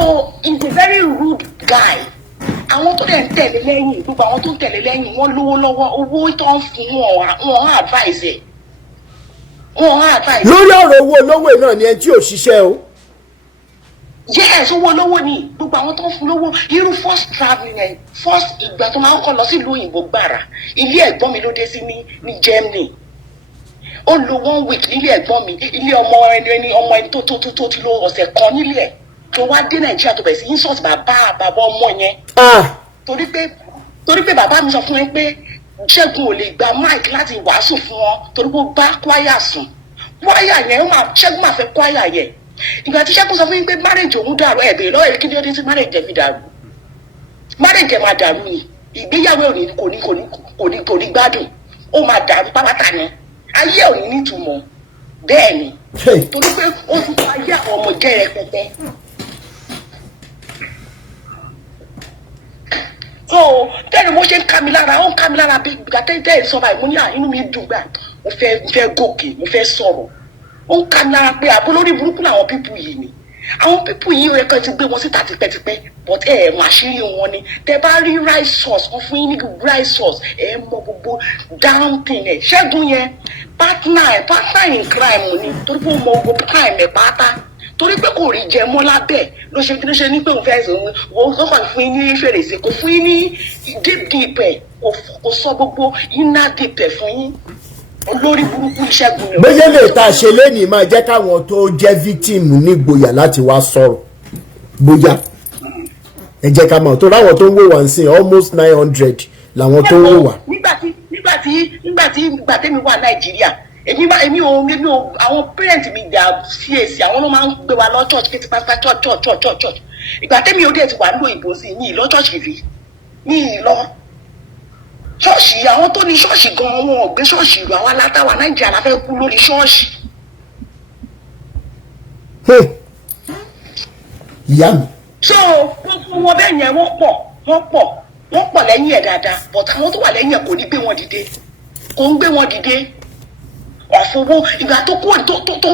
he's a very rude guy àwọn tó dẹ̀ ń tẹ̀lé lẹ́yìn gbogbo àwọn tó ń tẹ̀lé lẹ́yìn wọ́n lówó lọ́wọ́ owó tó ń fún wọn advice ẹ̀ wọn advice. lórí ọ̀rọ̀ owó olówó náà ni ẹni tí ò ṣiṣẹ́ o. yes owó olówó ni gbogbo àwọn tó ń fún lówó irú first travelling ẹ̀ first ìgbà tó máa ń kọ́ lọ sí ìlú òyìnbó gbàrà ilé ẹ̀gbọ́n mi ló dé sí ní Germany ó lo 1 week nílé ẹ̀gbọ́n mi ilé ọmọ ẹni tó ti lo ọ̀sẹ̀ kan nílé ẹ̀ tó wá dé Nàìjíríà tó bẹ̀rẹ̀ sí insult bàbá ọmọ yẹn. torí pé bàbá mi sọ fún mi pé Ṣẹ́gun ò lè gba mic láti wàásù fún wọn torí pé ó bá kwaya sùn kwaya yẹn Ṣẹ́gun máa fẹ́ kwaya yẹn ìgbà tí Ṣẹ́gun sọ fún mi pé marriage òun dàrú ẹ̀bẹ̀ lọ́wọ́ ẹ̀ kí ni ó dé sí marriage ẹ̀ fi dàrú marriage ẹ̀ máa dàrú ni ìgbéyàwó kò ní gbádùn ó máa dàrú pápátá ni ayé ò ní nítumọ̀ bẹ́ẹ̀ ni torí pé ó ti pa ayé àwọn ọmọ jẹ́ rẹpẹtẹ. so tẹ́lẹ̀ mo ṣe ń ká mi lára ó ń ká mi lára bí ìgbà tẹ́lẹ̀ sọ́ba ìmú ní inú mi dùn gbà mo fẹ́ gòkè mo fẹ́ sọ̀rọ̀ ó ń ká mi lára pé àbó lórí burúkú làwọn pípù yìí ni àwọn pípù yìí rẹ kan ti gbé wọn síta tipẹ́tipẹ́ but mọ àṣírí wọn ni tẹ́ bá rí right source wọn fún yín ní right source mọ gbogbo down thing ẹ̀ Ṣẹ́gun yẹn partner in crime ni torí pé ó mọ gbogbo crime ẹ̀ pátá torí pé kò rí jẹ mọ́ lábẹ́ ló ṣe ní pé òun fẹ́ sọ wọ́n kàn fún yín ní fèrèsé kò fún yín ní deep ẹ̀ kò sọ gbogbo iná deep ẹ̀ fún yín olórí burúkú Ṣẹ́gun rẹ̀. bóyá lè ta ṣe lẹ́nìí máa jẹ́ káwọn tó jẹ́ victim nígboyà láti wá sọ̀rọ̀ bóyá ẹ jẹ́ ká mọ̀ tó láwọn tó ń wò wá ń sìn almost 900 làwọn tó ń wò wá. nígbà tí mi wà Nàìjíríà èmi ò àwọn parent mi dà CAC àwọn ló máa ń gbé wa lọ church kí pátá church ìgbà tẹ́mi ò dé ti wà nílò ìbò sí mi ìlọ church rí mi ìlọ ṣọ́ọ̀ṣì àwọn tó ní ṣọ́ọ̀ṣì gan-an wọn ò gbé ṣọ́ọ̀ṣì ìlú àwọn alátàwà Nàìjíríà la fẹ́ kú lórí ṣọ́ọ̀ṣì. ìyá mi. so gbogbo wọn bẹ́ẹ̀ yẹn wọ́n pọ̀ lẹ́yìn ẹ̀ dáadáa but àwọn tó wà lẹ́yìn ẹ̀ kò ní gbé wọn dìde kò ń gbé wọn dìde ọ̀fọwọ́ ìgbà tó kúrò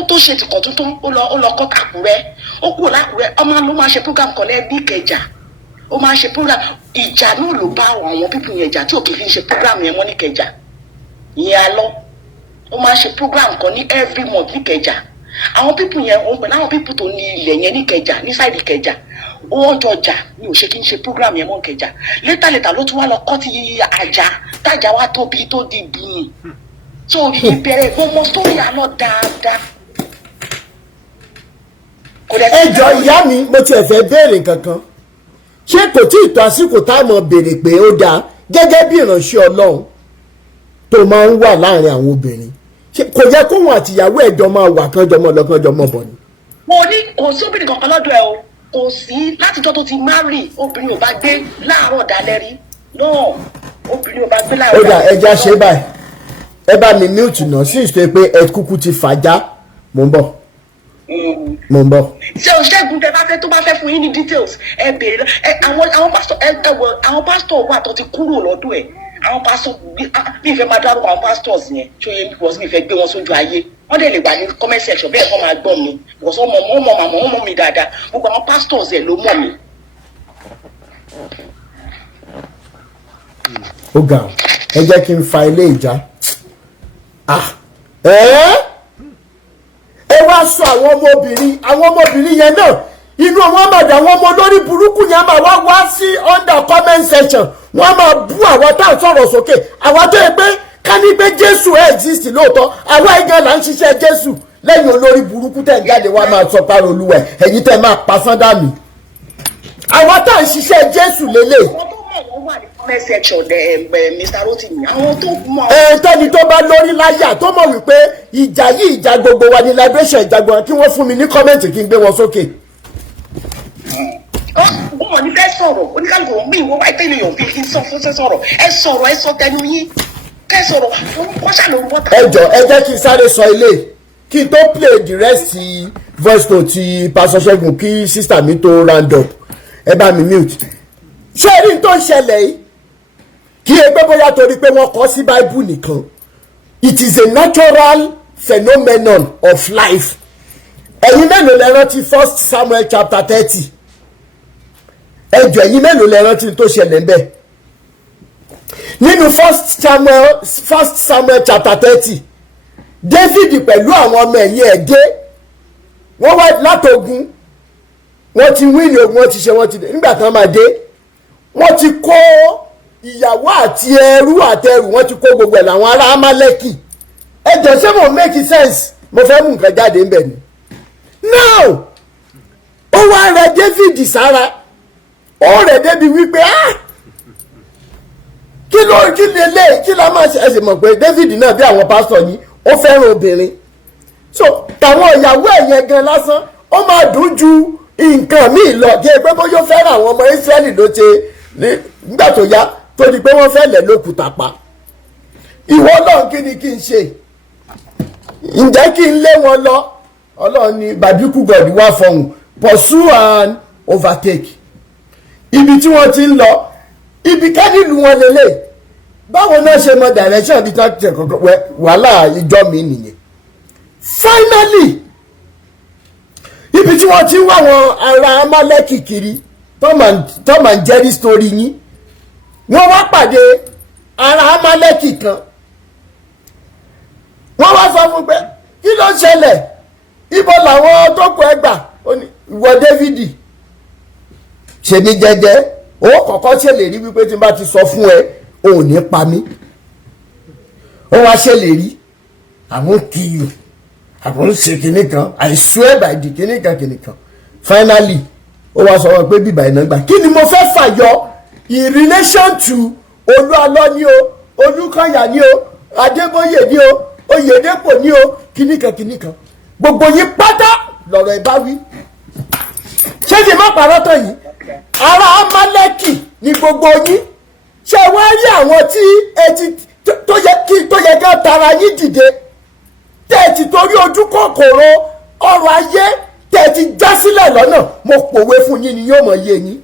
tó ṣe tìkọ̀ tuntun ó lọ kọ́ Àkúrẹ́ ó kúrò l'Ákúrẹ́ ọmọ ló máa ṣe program kan lẹ́bí Ìkẹjà ó máa ṣe program ìjà náà ló bá àwọn pípù yẹn jà tí òkè fi ń ṣe program yẹn mọ́ ní Ìkẹjà ìyẹn alọ́ ó máa ṣe program kan ní every month ní Ìkẹjà àwọn pípù yẹn òun pẹ̀lú àwọn pípù tó ní ilẹ̀ yẹn ní Ìkẹjà ní sáìdì Ìkẹjà wọ́n jọ jà ní ò ṣe kí n ṣe program yẹn mọ́ Ìkẹjà létà ló tún wá lọ kọ́ ti àjà tájà wá tóbi tó di bùn so ìbẹ̀rẹ̀ gbọmọ sórí àná dáadáa. ẹ jọ ìyá mi mo tiẹ̀ fẹ́ béèrè kankan ṣé kò tí ì tó àsìkò táwọn béèrè pé ó dáa gẹ́gẹ́ bí ìránṣẹ́ Ọlọ́run tó máa ń wà láàrin àwọn obìnrin kò yẹ kóhun àtìyàwó ẹ̀jọ̀ máa wà kánjọ mọ́ lọ́kànjọ mọ́ bọ̀ ni. mo ní kò sí obìnrin kankan lọ́dọ̀ ẹ o kò sí látijọ́ tó ti márì obìnrin ò bá gbé láàárọ̀ dalẹ́ rí náà obìnrin ò bá gbé láàárọ̀ dalẹ́ rí. ó dà ẹja ṣe báyìí ẹ bá mi mute náà sí ìṣe pé ẹ kúkú ti fàájà mò ń bọ̀. ṣé o Ṣẹ́gun tẹ bá fẹ́ tó bá fẹ́ fún yín ní details ẹ béèrè àwọn pásítọ̀ wà tó ti kúrò lọ́dọ̀ ẹ̀ àwọn pásítọ̀ bí ìfẹ́ máa dárúkọ àwọn pastors yẹn tí ó yẹ because mi ìfẹ́ gbé wọn sójú ayé wọ́n dẹ̀ lè gbà ní comment section bẹ́ẹ̀ kọ́ máa gbọ́ mi because wọ́n mọ̀ mi dáadáa gbogbo àwọn pastors ẹ̀ ló mọ̀ mi. ó ga ẹ jẹ́ kí n fa ilé ìjà ẹ wá sọ àwọn ọmọbìnrin yẹn náà inú wọn máa dà àwọn ọmọ lórí burúkú yẹn máa wá sí under comment section wọn máa bú àwọn tá à ń sọ̀rọ̀ sókè àwọn tó yẹ pé ká ní pé Jésù exist lóòótọ́ àwa ẹ̀gán là ń ṣiṣẹ́ Jésù lẹ́yìn olórí burúkú tẹ̀ ń jáde wá máa sọ paro olúwa ẹ̀yin tẹ̀ máa pa sándà mi àwọn tá à ń ṣiṣẹ́ Jésù lélẹ̀. Tẹ́ni tó bá lórí láyà tó mọ̀ wípé ìjà yìí ìjà gbogbo wa ní liberation ìjà gbogbo kí wọ́n fún mi ní kọ́mẹ̀ntì kí n gbé wọn sókè. Wọ́n ní fẹ́ sọ̀rọ̀ oníkàlùkù wọn bí ìwọ wáyé tẹ́lẹ̀ yàn bí kí n sọ̀rọ̀ ẹ sọ tẹnu yín kẹ́ sọ̀rọ̀ wọ́n ṣàlọ́ ń bọ́ta. Ẹ jọ̀ọ́ ẹ jẹ́ kí n sáré sọ ilé kí n tó play the rest voice note ti Pastor Segun kí sister mi tó round up ẹ bá mi mute. Ṣé rí n tó ń ṣẹlẹ̀ yìí kí ẹ gbé bóyá torí pé wọ́n kọ sí Bible nìkan it is a natural phenomenon of life. Ẹ̀yin mélòó lẹ rántí 1 Samuel chapter 30 ẹjọ́ ẹ̀yin mélòó lẹ rántí tó ṣẹlẹ̀ ń bẹ̀ nínú first Samuel chapter 30 David pẹ̀lú àwọn ọmọ ẹ̀yìn ẹ̀ dé wọ́n wá látogun wọ́n ti wíìnì ogun wọ́n ti ṣe wọ́n ti dé nígbà tí wọ́n máa dé wọ́n ti kó ìyàwó àti ẹrú àtẹrù wọ́n ti kó gbogbo ẹ̀ làwọn ará Amálẹ́kì ẹjọ́ ṣé mo make sense mo fẹ́ mú nǹkan jáde ń bẹ̀ ni now ó wá rẹ David sára ó rẹ̀ débi wípé kí la máa ṣe ẹsẹ̀ mọ̀ pé David náà bí àwọn pásítọ̀ yìí ó fẹ́ràn obìnrin so tàwọn ìyàwó ẹ̀yẹn gan lásán ó máa dùn ju nǹkan míì lọ jẹ́ pé bóyá ó fẹ́ràn àwọn ọmọ Ísírẹ́lì ló ṣe nígbà tó yá tó di pé wọ́n fẹ́ lẹ̀ lókùtà pa ìwọ náà kí ni kí n ṣe ǹjẹ́ kí n lé wọn lọ Ọlọ́run ní biblical God wá fọhùn pursue and overtake ibi tí wọ́n ti ń lọ ibi kẹ́dìlú wọn lélẹ̀ báwo náà ṣe mọ direction bí tá tẹ̀ kọ̀ọ̀kan wàhálà ìjọ mi nìyẹn finally ibi tí wọ́n ti ń wá àwọn ará Amálẹ́kì kiri tó máa ń jẹ́rí story yín wọ́n wá pàdé ará Amálẹ́kì kan wọ́n wá sọ fún pé kí ló ṣẹlẹ̀ ibo làwọn tó kọ ẹgbà ìwọ David ṣe ní jẹ́jẹ́ ó kọ́kọ́ ṣèlérí wípé tí n bá ti sọ fún ẹ ò ní pa mí ó wá ṣèlérí àwọn kìí àwọn ṣe kinní kan I swear by the kinní kan finally ó wá sọ wọn pé bíbá iná gbà kí ni mo fẹ́ fàyọ in relation to Olúalọ́ ni o Olúkọ̀yà ni o Adébóyè ni o Oyèdépò ni o kinní kan gbogbo yín pátá lọ̀rọ̀ ìbáwí ṣé kí n má parọ́ tán yìí ará Amálẹ́kì ni gbogbo yín ṣé wá rí àwọn tí etí tó yẹ ká tara yín dìde tẹ́ẹ̀tì torí ojú kòkòrò ọrọ̀ ayé tẹ́ẹ̀tì já sílẹ̀ lọ́nà mo pòwe fún yín ni yóò mọ̀ yé yín